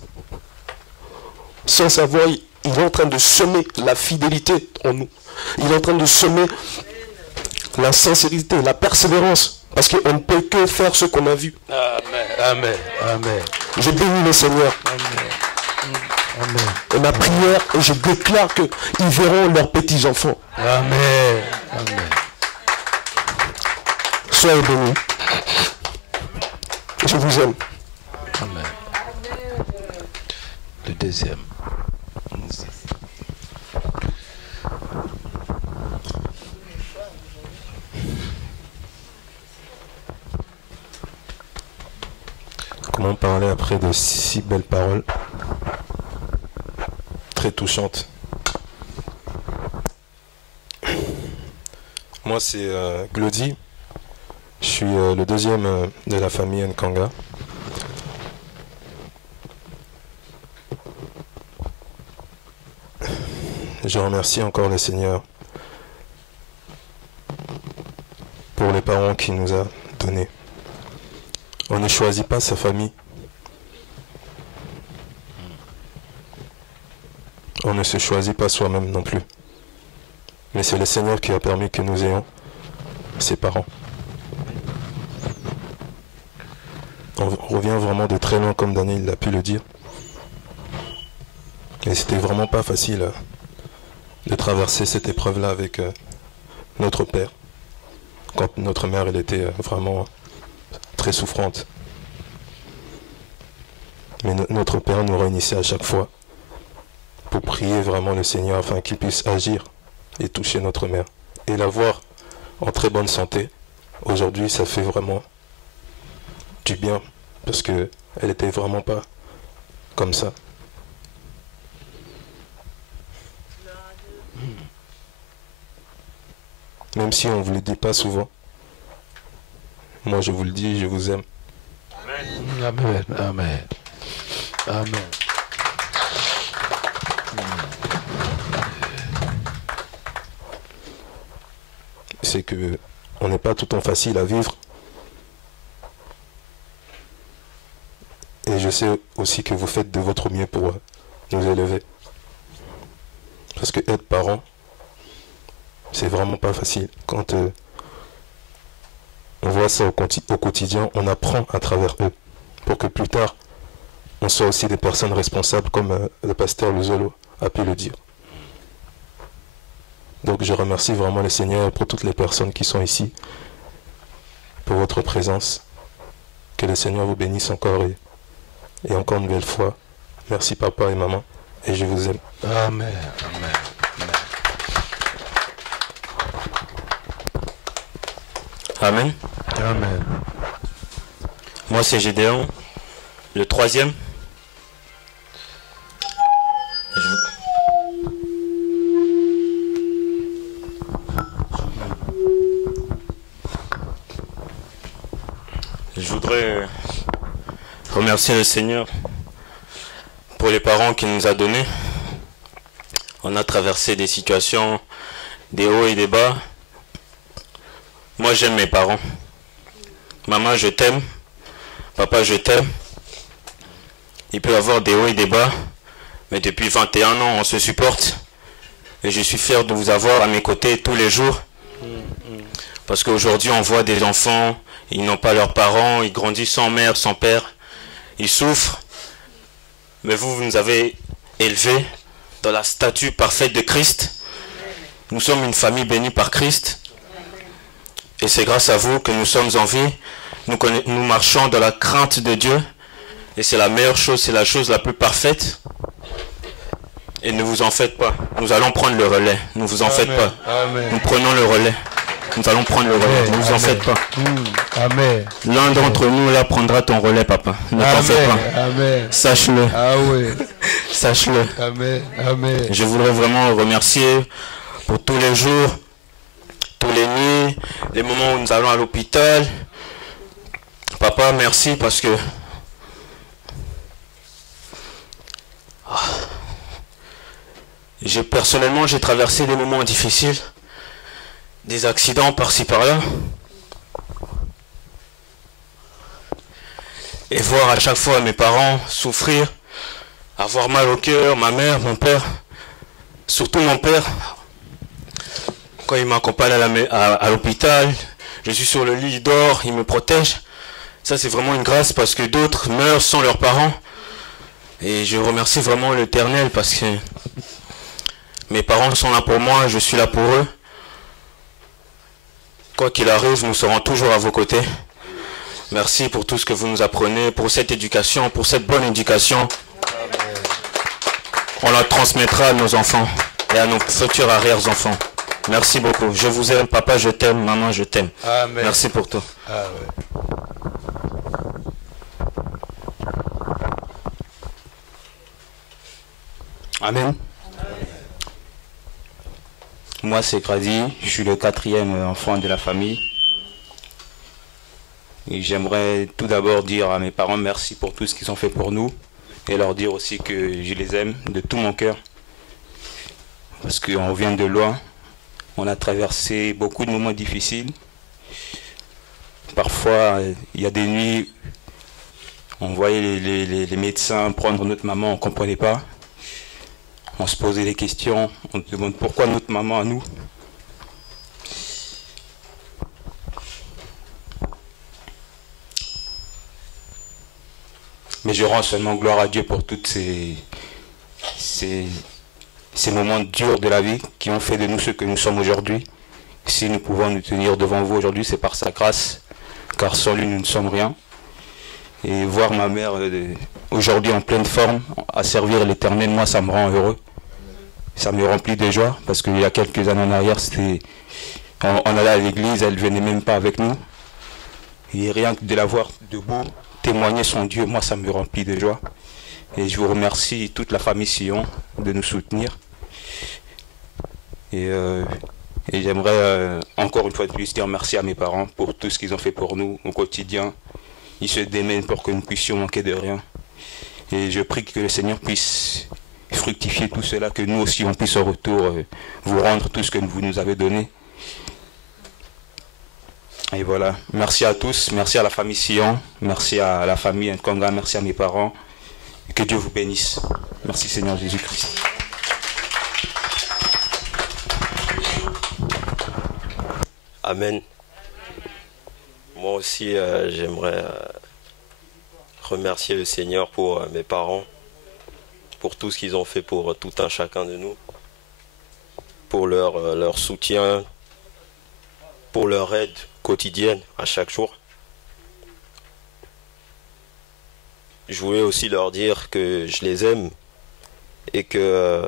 Sans savoir, il est en train de semer la fidélité en nous. Il est en train de semer la sincérité, la persévérance. Parce qu'on ne peut que faire ce qu'on a vu. Amen. Je bénis le Seigneur. Amen. Et ma prière, et je déclare qu'ils verront leurs petits-enfants. Amen. Soyez bénis. Je vous aime. Amen. Le deuxième. Comment parler après de si belles paroles, très touchantes. Moi c'est Glody, je suis le deuxième de la famille Nkanga. Je remercie encore le Seigneur pour les parents qu'il nous a donnés. On ne choisit pas sa famille. On ne se choisit pas soi-même non plus. Mais c'est le Seigneur qui a permis que nous ayons ses parents. On revient vraiment de très loin, comme Daniel a pu le dire. Et c'était vraiment pas facile de traverser cette épreuve-là avec notre père. Quand notre mère, elle était vraiment très souffrante. Mais notre Père nous réunissait à chaque fois pour prier vraiment le Seigneur afin qu'il puisse agir et toucher notre mère. Et la voir en très bonne santé, aujourd'hui ça fait vraiment du bien parce qu'elle n'était vraiment pas comme ça. Même si on ne vous le dit pas souvent, moi je vous le dis, je vous aime. Amen. C'est que on n'est pas tout le temps facile à vivre. Et je sais aussi que vous faites de votre mieux pour nous élever. Parce que être parent, c'est vraiment pas facile. Quand on voit ça au quotidien, on apprend à travers eux. pour que plus tard, on soit aussi des personnes responsables, comme le pasteur Luzolo a pu le dire. Donc je remercie vraiment le Seigneur pour toutes les personnes qui sont ici, pour votre présence. Que le Seigneur vous bénisse encore et encore une nouvelle fois. Merci papa et maman, et je vous aime. Amen. Amen. Amen. Amen. Moi c'est Gédéon, le troisième. Je voudrais remercier le Seigneur pour les parents qu'il nous a donnés. On a traversé des situations, des hauts et des bas. Moi j'aime mes parents. Maman je t'aime, papa je t'aime. Il peut y avoir des hauts et des bas, mais depuis 21 ans on se supporte. Et je suis fier de vous avoir à mes côtés tous les jours. Parce qu'aujourd'hui on voit des enfants, ils n'ont pas leurs parents, ils grandissent sans mère, sans père. Ils souffrent. Mais vous nous avez élevés dans la statue parfaite de Christ. Nous sommes une famille bénie par Christ. Et c'est grâce à vous que nous sommes en vie. Nous marchons dans la crainte de Dieu. Et c'est la meilleure chose, c'est la chose la plus parfaite. Et ne vous en faites pas. Nous allons prendre le relais. Ne vous en faites pas. Amen. Nous prenons le relais. Nous allons prendre le relais. Ne vous en faites pas. Amen. L'un d'entre nous là prendra ton relais, papa. Ne t'en fais pas. Amen. Sache-le. Ah oui. Sache-le. Amen. Amen. Je voudrais vraiment remercier pour tous les jours, tous les nuits, les moments où nous allons à l'hôpital. Papa, merci parce que personnellement j'ai traversé des moments difficiles, des accidents par-ci par-là. Et voir à chaque fois mes parents souffrir, avoir mal au cœur, ma mère, mon père, surtout mon père, quand il m'accompagne à l'hôpital, je suis sur le lit, il dort, il me protège. Ça c'est vraiment une grâce parce que d'autres meurent sans leurs parents. Et je remercie vraiment l'Éternel parce que mes parents sont là pour moi, je suis là pour eux. Quoi qu'il arrive, nous serons toujours à vos côtés. Merci pour tout ce que vous nous apprenez, pour cette éducation, pour cette bonne éducation. On la transmettra à nos enfants et à nos futurs arrière-enfants. Merci beaucoup. Je vous aime, papa, je t'aime, maman, je t'aime. Merci pour tout. Ah ouais. Amen. Moi, c'est Grady, je suis le 4e enfant de la famille. Et j'aimerais tout d'abord dire à mes parents merci pour tout ce qu'ils ont fait pour nous. Et leur dire aussi que je les aime de tout mon cœur. Parce qu'on vient de loin. On a traversé beaucoup de moments difficiles. Parfois, il y a des nuits, on voyait les médecins prendre notre maman, on ne comprenait pas. On se posait des questions, on se demande pourquoi notre maman à nous. Mais je rends seulement gloire à Dieu pour tous ces moments durs de la vie qui ont fait de nous ce que nous sommes aujourd'hui. Si nous pouvons nous tenir devant vous aujourd'hui, c'est par sa grâce, car sans lui nous ne sommes rien. Et voir ma mère aujourd'hui en pleine forme, à servir l'Éternel, moi ça me rend heureux. Ça me remplit de joie, parce qu'il y a quelques années en arrière, on allait à l'église, elle ne venait même pas avec nous. Et rien que de la voir debout, témoigner son Dieu, moi ça me remplit de joie. Et je vous remercie, toute la famille Sion, de nous soutenir. Et j'aimerais encore une fois de plus dire merci à mes parents pour tout ce qu'ils ont fait pour nous au quotidien. Ils se démènent pour que nous puissions manquer de rien. Et je prie que le Seigneur puisse fructifier tout cela, que nous aussi on puisse en retour vous rendre tout ce que vous nous avez donné. Et voilà, merci à tous, merci à la famille Sion, merci à la famille Nkonga, merci à mes parents. Et que Dieu vous bénisse. Merci Seigneur Jésus-Christ. Amen. Moi aussi, j'aimerais remercier le Seigneur pour mes parents, pour tout ce qu'ils ont fait pour tout un chacun de nous, pour leur soutien, pour leur aide quotidienne à chaque jour. Je voulais aussi leur dire que je les aime et que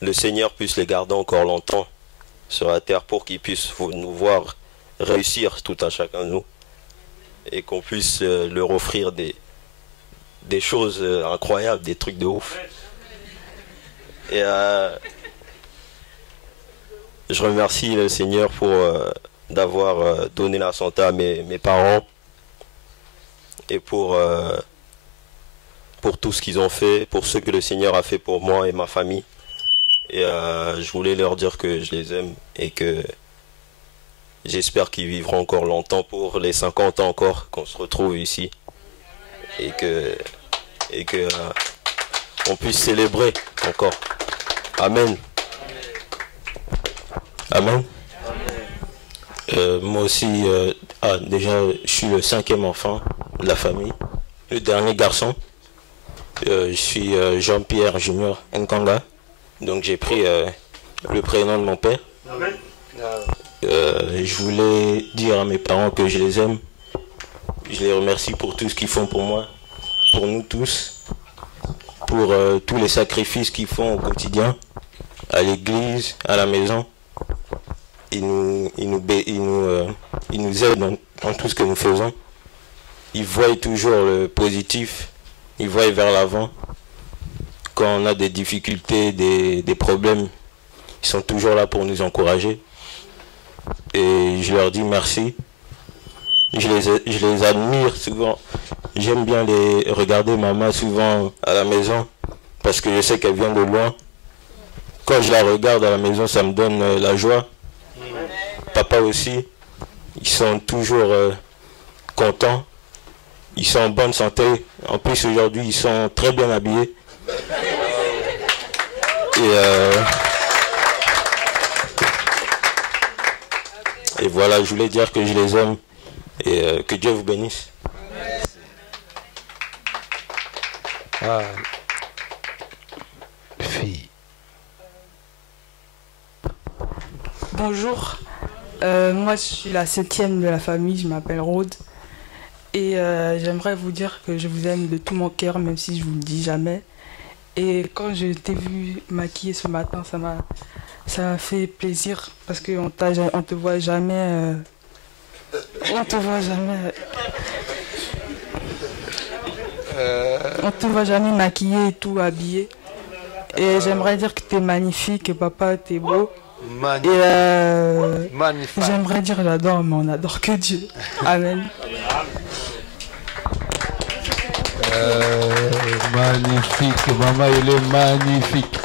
le Seigneur puisse les garder encore longtemps sur la terre pour qu'ils puissent nous voir réussir tout un chacun de nous et qu'on puisse leur offrir des choses incroyables, des trucs de ouf. Et je remercie le Seigneur pour d'avoir donné la santé à mes parents et pour tout ce qu'ils ont fait, pour ce que le Seigneur a fait pour moi et ma famille. Et je voulais leur dire que je les aime et que j'espère qu'ils vivront encore longtemps pour les 50 ans encore qu'on se retrouve ici. Et que on puisse célébrer encore. Amen. Amen. Moi aussi, déjà, je suis le 5e enfant de la famille, le dernier garçon. Je suis Jean-Pierre Junior Nkanga, donc j'ai pris le prénom de mon père. Je voulais dire à mes parents que je les aime. Je les remercie pour tout ce qu'ils font pour moi, pour nous tous, pour tous les sacrifices qu'ils font au quotidien, à l'église, à la maison. Ils nous aident dans tout ce que nous faisons. Ils voient toujours le positif, ils voient vers l'avant. Quand on a des difficultés, des problèmes, ils sont toujours là pour nous encourager. Et je leur dis merci. Je les admire souvent. J'aime bien les regarder maman souvent à la maison parce que je sais qu'elle vient de loin. Quand je la regarde à la maison, ça me donne la joie. Papa aussi, ils sont toujours contents. Ils sont en bonne santé. En plus aujourd'hui, ils sont très bien habillés. Et voilà, je voulais dire que je les aime et que Dieu vous bénisse. Ah, fille. Bonjour, moi je suis la 7e de la famille, je m'appelle Rode. Et j'aimerais vous dire que je vous aime de tout mon cœur, même si je vous le dis jamais. Et quand je t'ai vu maquillée ce matin, ça m'a fait plaisir parce qu'on te voit jamais. On te voit jamais. On te voit jamais maquillée et tout, habillée. Et j'aimerais dire que t'es magnifique, que papa t'es beau. Magnifique. Et Magnifique. j'aimerais dire j'adore, mais on n'adore que Dieu. Amen. Magnifique, maman, il est magnifique.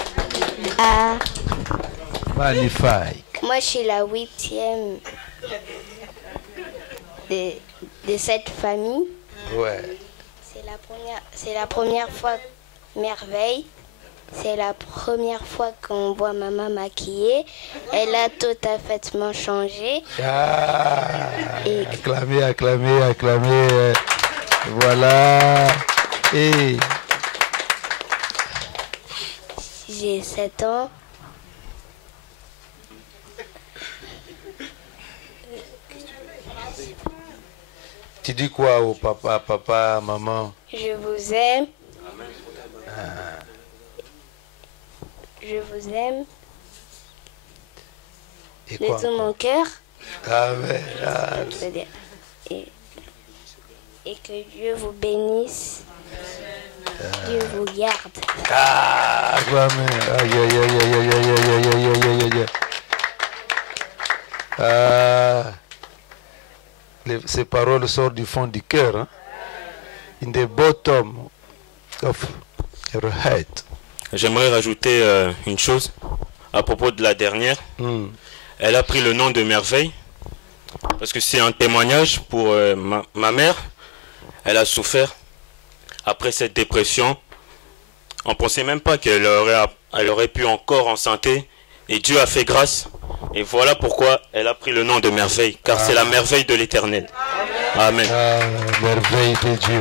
Magnifique. Moi, je suis la 8e de cette famille. Ouais. C'est la première fois merveille. C'est la première fois qu'on voit maman maquillée. Elle a tout à fait changé. Et... Acclamez, acclamez, acclamez. Voilà. Et... J'ai 7 ans. Tu dis quoi au papa, maman? Je vous aime. Je vous aime. Et de quoi, tout mon cœur. Amen. Et que Dieu vous bénisse. Dieu vous garde. Amen. Aïe, aïe, aïe, aïe, aïe, aïe, aïe, aïe, aïe, aïe, aïe. Ces paroles sortent du fond du cœur. Hein? In the bottom of your head. J'aimerais rajouter une chose à propos de la dernière. Elle a pris le nom de Merveille parce que c'est un témoignage pour ma mère. Elle a souffert après cette dépression. On ne pensait même pas qu'elle aurait pu encore en santé. Et Dieu a fait grâce. Et voilà pourquoi elle a pris le nom de Merveille. Car c'est la merveille de l'Éternel. Amen. Merveille de Dieu.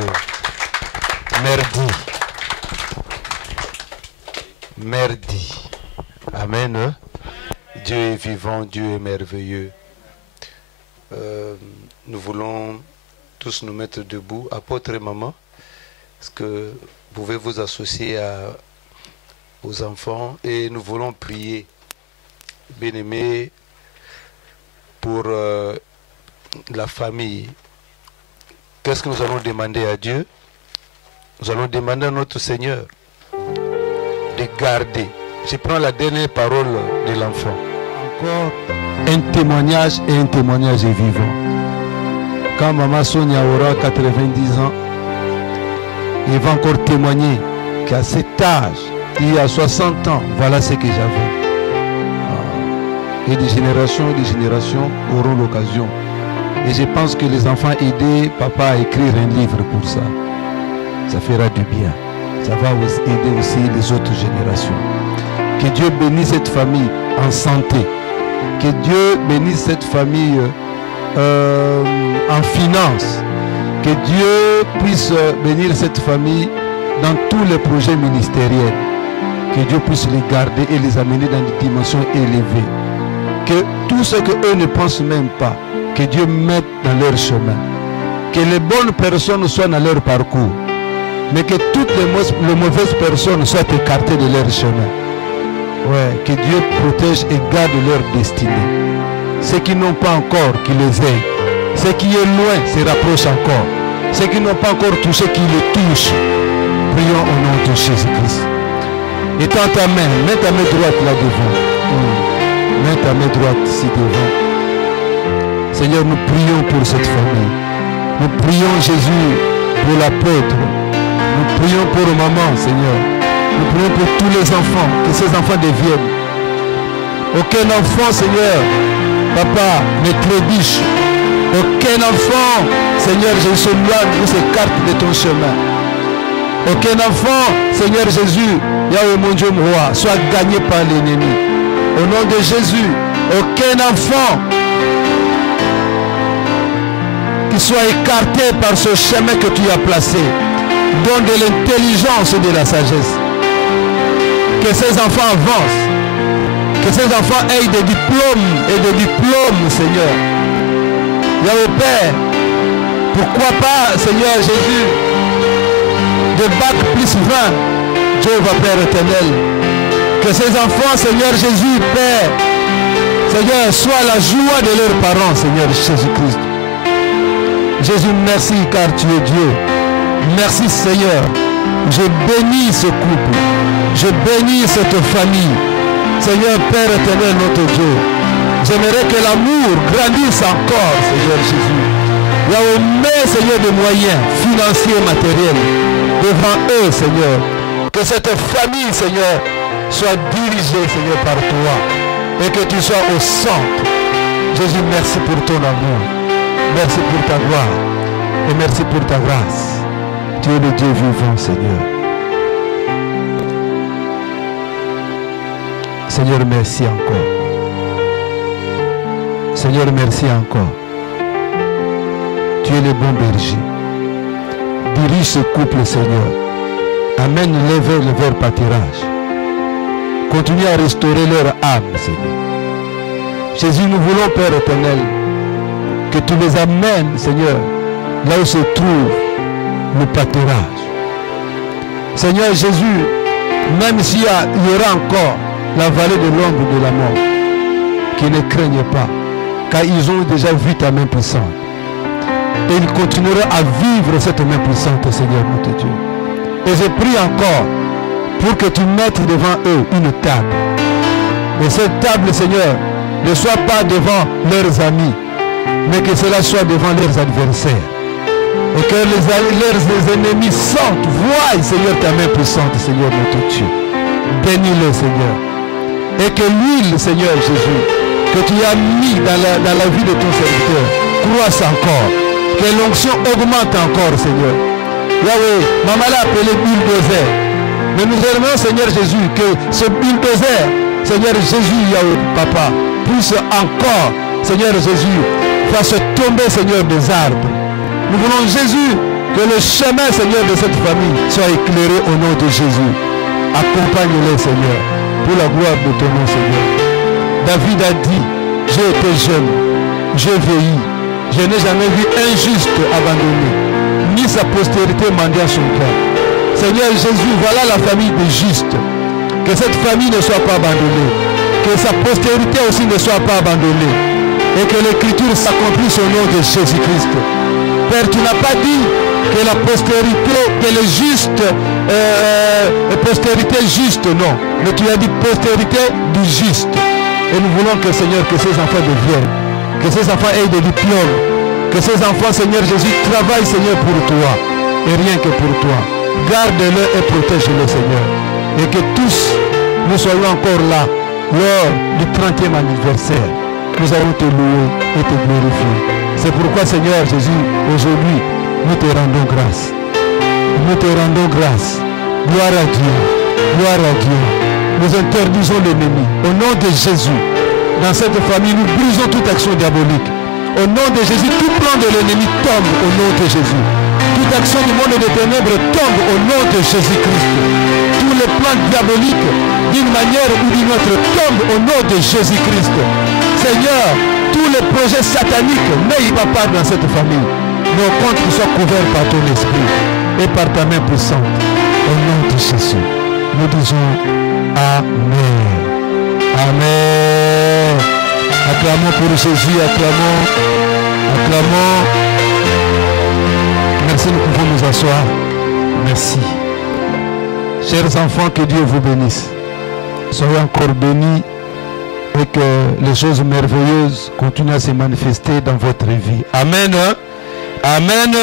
Merdi. Merdi. Amen. Dieu est vivant, Dieu est merveilleux. Nous voulons tous nous mettre debout. Apôtre et maman, est-ce que vous pouvez vous associer aux enfants et nous voulons prier, bien-aimés, pour la famille. Qu'est-ce que nous allons demander à Dieu? Nous allons demander à notre Seigneur de garder. Je prends la dernière parole de l'enfant. Encore un témoignage et un témoignage est vivant. Quand Maman Sonia aura 90 ans, il va encore témoigner qu'à cet âge, il y a 60 ans, voilà ce que j'avais. Et des générations auront l'occasion. Et je pense que les enfants aident papa à écrire un livre pour ça. Ça fera du bien. Ça va aider aussi les autres générations. Que Dieu bénisse cette famille en santé. Que Dieu bénisse cette famille en finance. Que Dieu puisse bénir cette famille dans tous les projets ministériels. Que Dieu puisse les garder et les amener dans des dimensions élevées. Que tout ce qu'eux ne pensent même pas, que Dieu mette dans leur chemin. Que les bonnes personnes soient dans leur parcours. Mais que toutes les mauvaises personnes soient écartées de leur chemin. Ouais, que Dieu protège et garde leur destinée. Ceux qui n'ont pas encore, qui les aient. Ceux qui est loin, se rapprochent encore. Ceux qui n'ont pas encore touché, qui les touchent. Prions au nom de Jésus-Christ. Étends ta main, mets ta main droite là devant. Mets ta main droite ici devant. Seigneur, nous prions pour cette famille. Nous prions Jésus pour l'apôtre. Nous prions pour maman, Seigneur. Nous prions pour tous les enfants, que ces enfants deviennent. Aucun enfant, Seigneur, papa, ne trébuche. Aucun enfant, Seigneur Jésus, ne s'écarte de ton chemin. Aucun enfant, Seigneur Jésus, Yahweh mon Dieu, mon roi, soit gagné par l'ennemi. Au nom de Jésus, aucun enfant qui soit écarté par ce chemin que tu as placé. Donne de l'intelligence et de la sagesse. Que ces enfants avancent. Que ces enfants aient des diplômes et des diplômes, Seigneur. Yahweh Père, pourquoi pas, Seigneur Jésus, de bac plus 20, Dieu va Père éternel. Que ces enfants, Seigneur Jésus, Père, Seigneur, soient la joie de leurs parents, Seigneur Jésus-Christ. Jésus, merci car tu es Dieu. Merci Seigneur. Je bénis ce couple. Je bénis cette famille. Seigneur Père éternel, notre Dieu. J'aimerais que l'amour grandisse encore, Seigneur Jésus. Yahweh, mets, Seigneur, des moyens financiers et matériels devant eux, Seigneur. Que cette famille, Seigneur, soit dirigée, Seigneur, par toi. Et que tu sois au centre. Jésus, merci pour ton amour. Merci pour ta gloire. Et merci pour ta grâce. Tu es le Dieu vivant, Seigneur. Seigneur, merci encore. Seigneur, merci encore. Tu es le bon berger. Dirige ce couple, Seigneur. Amène-les vers le vers pâturage. Continue à restaurer leur âme, Seigneur. Jésus, nous voulons, Père éternel, que tu les amènes, Seigneur, là où se trouve le pâturage. Seigneur Jésus, même s'il y aura encore la vallée de l'ombre de la mort, qu'ils ne craignent pas, car ils ont déjà vu ta main puissante. Et ils continueront à vivre cette main puissante, Seigneur notre Dieu. Et je prie encore pour que tu mettes devant eux une table. Et cette table, Seigneur, ne soit pas devant leurs amis, mais que cela soit devant leurs adversaires. Et que leurs ennemis sentent, voient, Seigneur, ta main puissante, Seigneur notre Dieu. Bénis-le, Seigneur. Et que l'huile, Seigneur Jésus, que tu as mis dans la vie de ton serviteur, croisse encore. Que l'onction augmente encore, Seigneur. Yahweh, maman l'a appelé bulldozer. Mais nous aimons, Seigneur Jésus, que ce bulldozer, Seigneur Jésus, Yahweh, Papa, puisse encore, Seigneur Jésus, fasse tomber, Seigneur, des arbres. Nous voulons Jésus, que le chemin, Seigneur, de cette famille soit éclairé au nom de Jésus. Accompagne-les, Seigneur, pour la gloire de ton nom, Seigneur. David a dit, j'ai été jeune, j'ai vieilli, je n'ai jamais vu un juste abandonné, ni sa postérité mendiant son cœur. Seigneur Jésus, voilà la famille des justes. Que cette famille ne soit pas abandonnée, que sa postérité aussi ne soit pas abandonnée, et que l'écriture s'accomplisse au nom de Jésus-Christ. Père, tu n'as pas dit que la postérité, que les justes, postérité juste, non. Mais tu as dit postérité du juste. Et nous voulons que, Seigneur, que ces enfants deviennent, que ces enfants aient des diplômes, que ces enfants, Seigneur Jésus, travaillent, Seigneur, pour toi, et rien que pour toi. Garde-le et protège-le, Seigneur. Et que tous, nous soyons encore là, lors du 30e anniversaire. Nous allons te louer et te glorifier. C'est pourquoi, Seigneur Jésus, aujourd'hui, nous te rendons grâce. Nous te rendons grâce. Gloire à Dieu. Gloire à Dieu. Nous interdisons l'ennemi. Au nom de Jésus, dans cette famille, nous brisons toute action diabolique. Au nom de Jésus, tout plan de l'ennemi tombe au nom de Jésus. Toute action du monde des ténèbres tombe au nom de Jésus-Christ. Tous les plans diaboliques, d'une manière ou d'une autre, tombent au nom de Jésus-Christ. Seigneur, tous les projets sataniques n'aient pas part dans cette famille. Nos comptes soient couverts par ton esprit et par ta main puissante. Au nom de Jésus, nous disons Amen. Amen. Acclamons pour Jésus, acclamons. Acclamons. Merci, nous pouvons nous asseoir. Merci. Chers enfants, que Dieu vous bénisse. Soyez encore bénis et que les choses merveilleuses continuent à se manifester dans votre vie. Amen. Amen.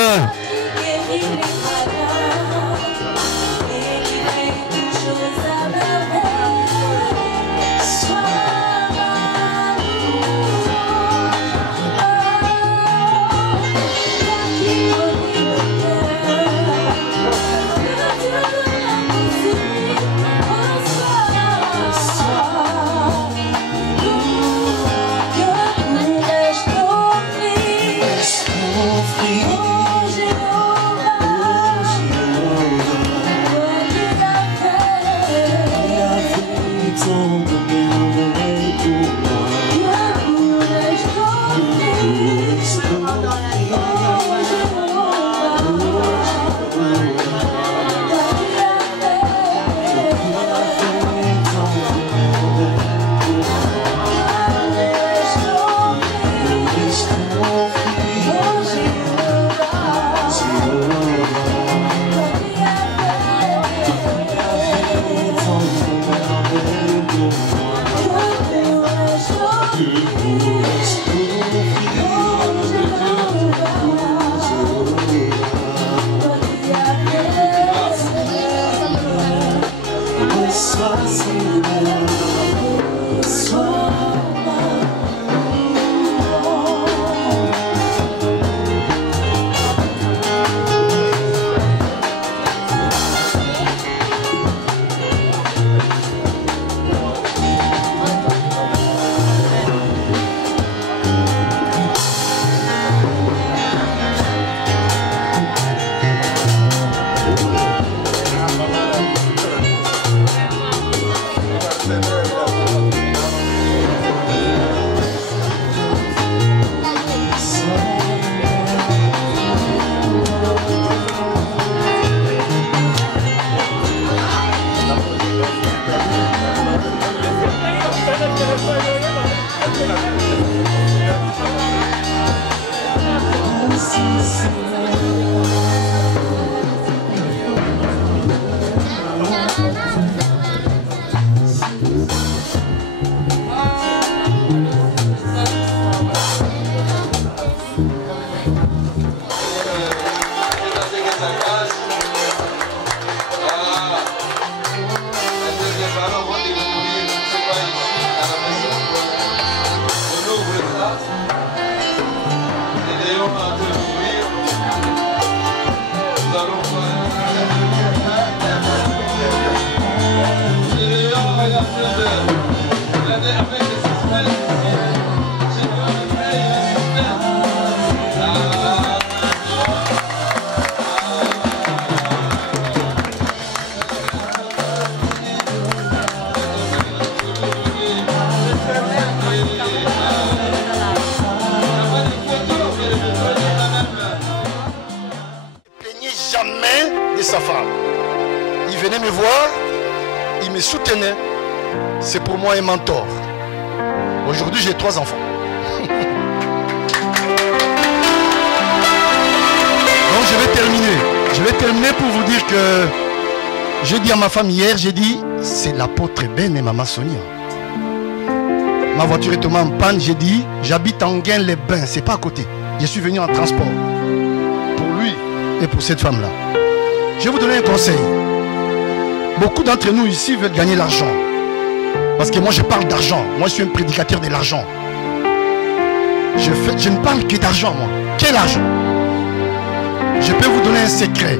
me voir, il me soutenait. C'est pour moi un mentor. Aujourd'hui, j'ai 3 enfants. Donc je vais terminer. Je vais terminer pour vous dire que j'ai dit à ma femme hier, j'ai dit, c'est l'apôtre Ben et maman Sonia. Ma voiture est tombée en panne, j'ai dit, j'habite en Gain-les-Bains, c'est pas à côté. Je suis venu en transport pour lui et pour cette femme-là. Je vais vous donner un conseil. Beaucoup d'entre nous ici veulent gagner l'argent. Parce que moi je parle d'argent. Moi je suis un prédicateur de l'argent. Je ne parle que d'argent moi. Quel argent? Je peux vous donner un secret.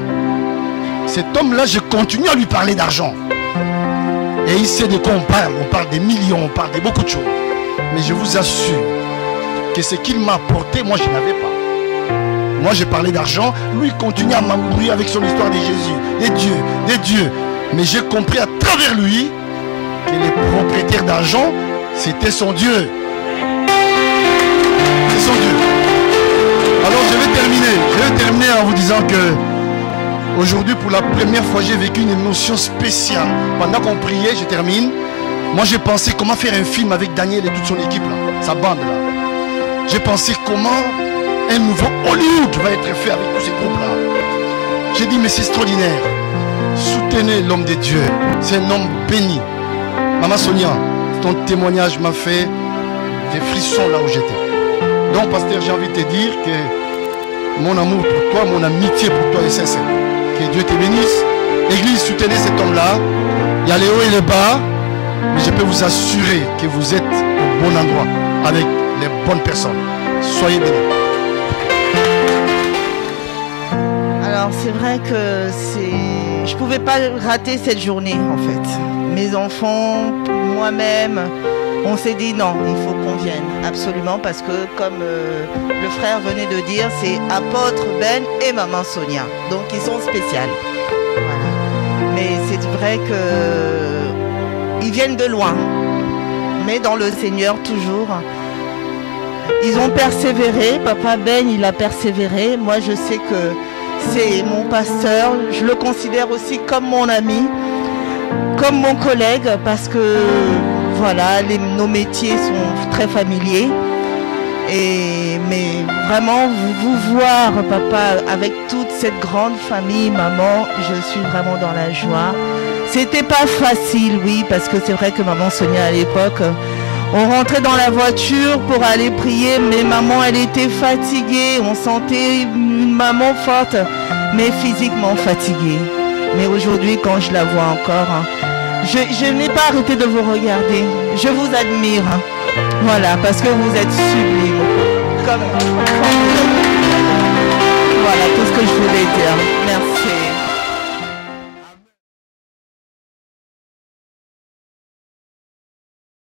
Cet homme-là, je continue à lui parler d'argent. Et il sait de quoi on parle. On parle des millions, on parle de beaucoup de choses. Mais je vous assure que ce qu'il m'a apporté, moi je n'avais pas. Moi j'ai parlé d'argent. Lui il continue à m'embrouiller avec son histoire de Jésus, des dieux. Mais j'ai compris à travers lui que les propriétaires d'argent, c'était son Dieu. C'est son Dieu. Alors je vais terminer en vous disant que aujourd'hui pour la première fois j'ai vécu une émotion spéciale. Pendant qu'on priait, je termine. Moi j'ai pensé comment faire un film avec Daniel et toute son équipe là, sa bande là. J'ai pensé comment un nouveau Hollywood va être fait avec tous ces groupes là. J'ai dit mais c'est extraordinaire. Soutenez l'homme de Dieu. C'est un homme béni. Maman Sonia, ton témoignage m'a fait des frissons là où j'étais. Donc pasteur, j'ai envie de te dire que mon amour pour toi, mon amitié pour toi est sincère. Que Dieu te bénisse. Église, soutenez cet homme là. Il y a les hauts et les bas. Mais je peux vous assurer que vous êtes au bon endroit avec les bonnes personnes. Soyez bénis. Alors c'est vrai que je ne pouvais pas rater cette journée en fait. Mes enfants, moi-même, on s'est dit non, il faut qu'on vienne absolument parce que comme le frère venait de dire, c'est apôtre Ben et maman Sonia. Donc ils sont spéciaux. Voilà. Mais c'est vrai qu'ils viennent de loin, mais dans le Seigneur toujours. Ils ont persévéré, papa Ben il a persévéré. Moi je sais que c'est mon pasteur, je le considère aussi comme mon ami, comme mon collègue, parce que voilà, nos métiers sont très familiers. Mais vraiment, vous voir, papa, avec toute cette grande famille, maman, je suis vraiment dans la joie. C'était pas facile, oui, parce que c'est vrai que maman Sonia à l'époque, on rentrait dans la voiture pour aller prier, mais maman, elle était fatiguée. On sentait une maman forte, mais physiquement fatiguée. Mais aujourd'hui, quand je la vois encore, je n'ai pas arrêté de vous regarder. Je vous admire. Voilà, parce que vous êtes sublime. Voilà tout ce que je voulais dire.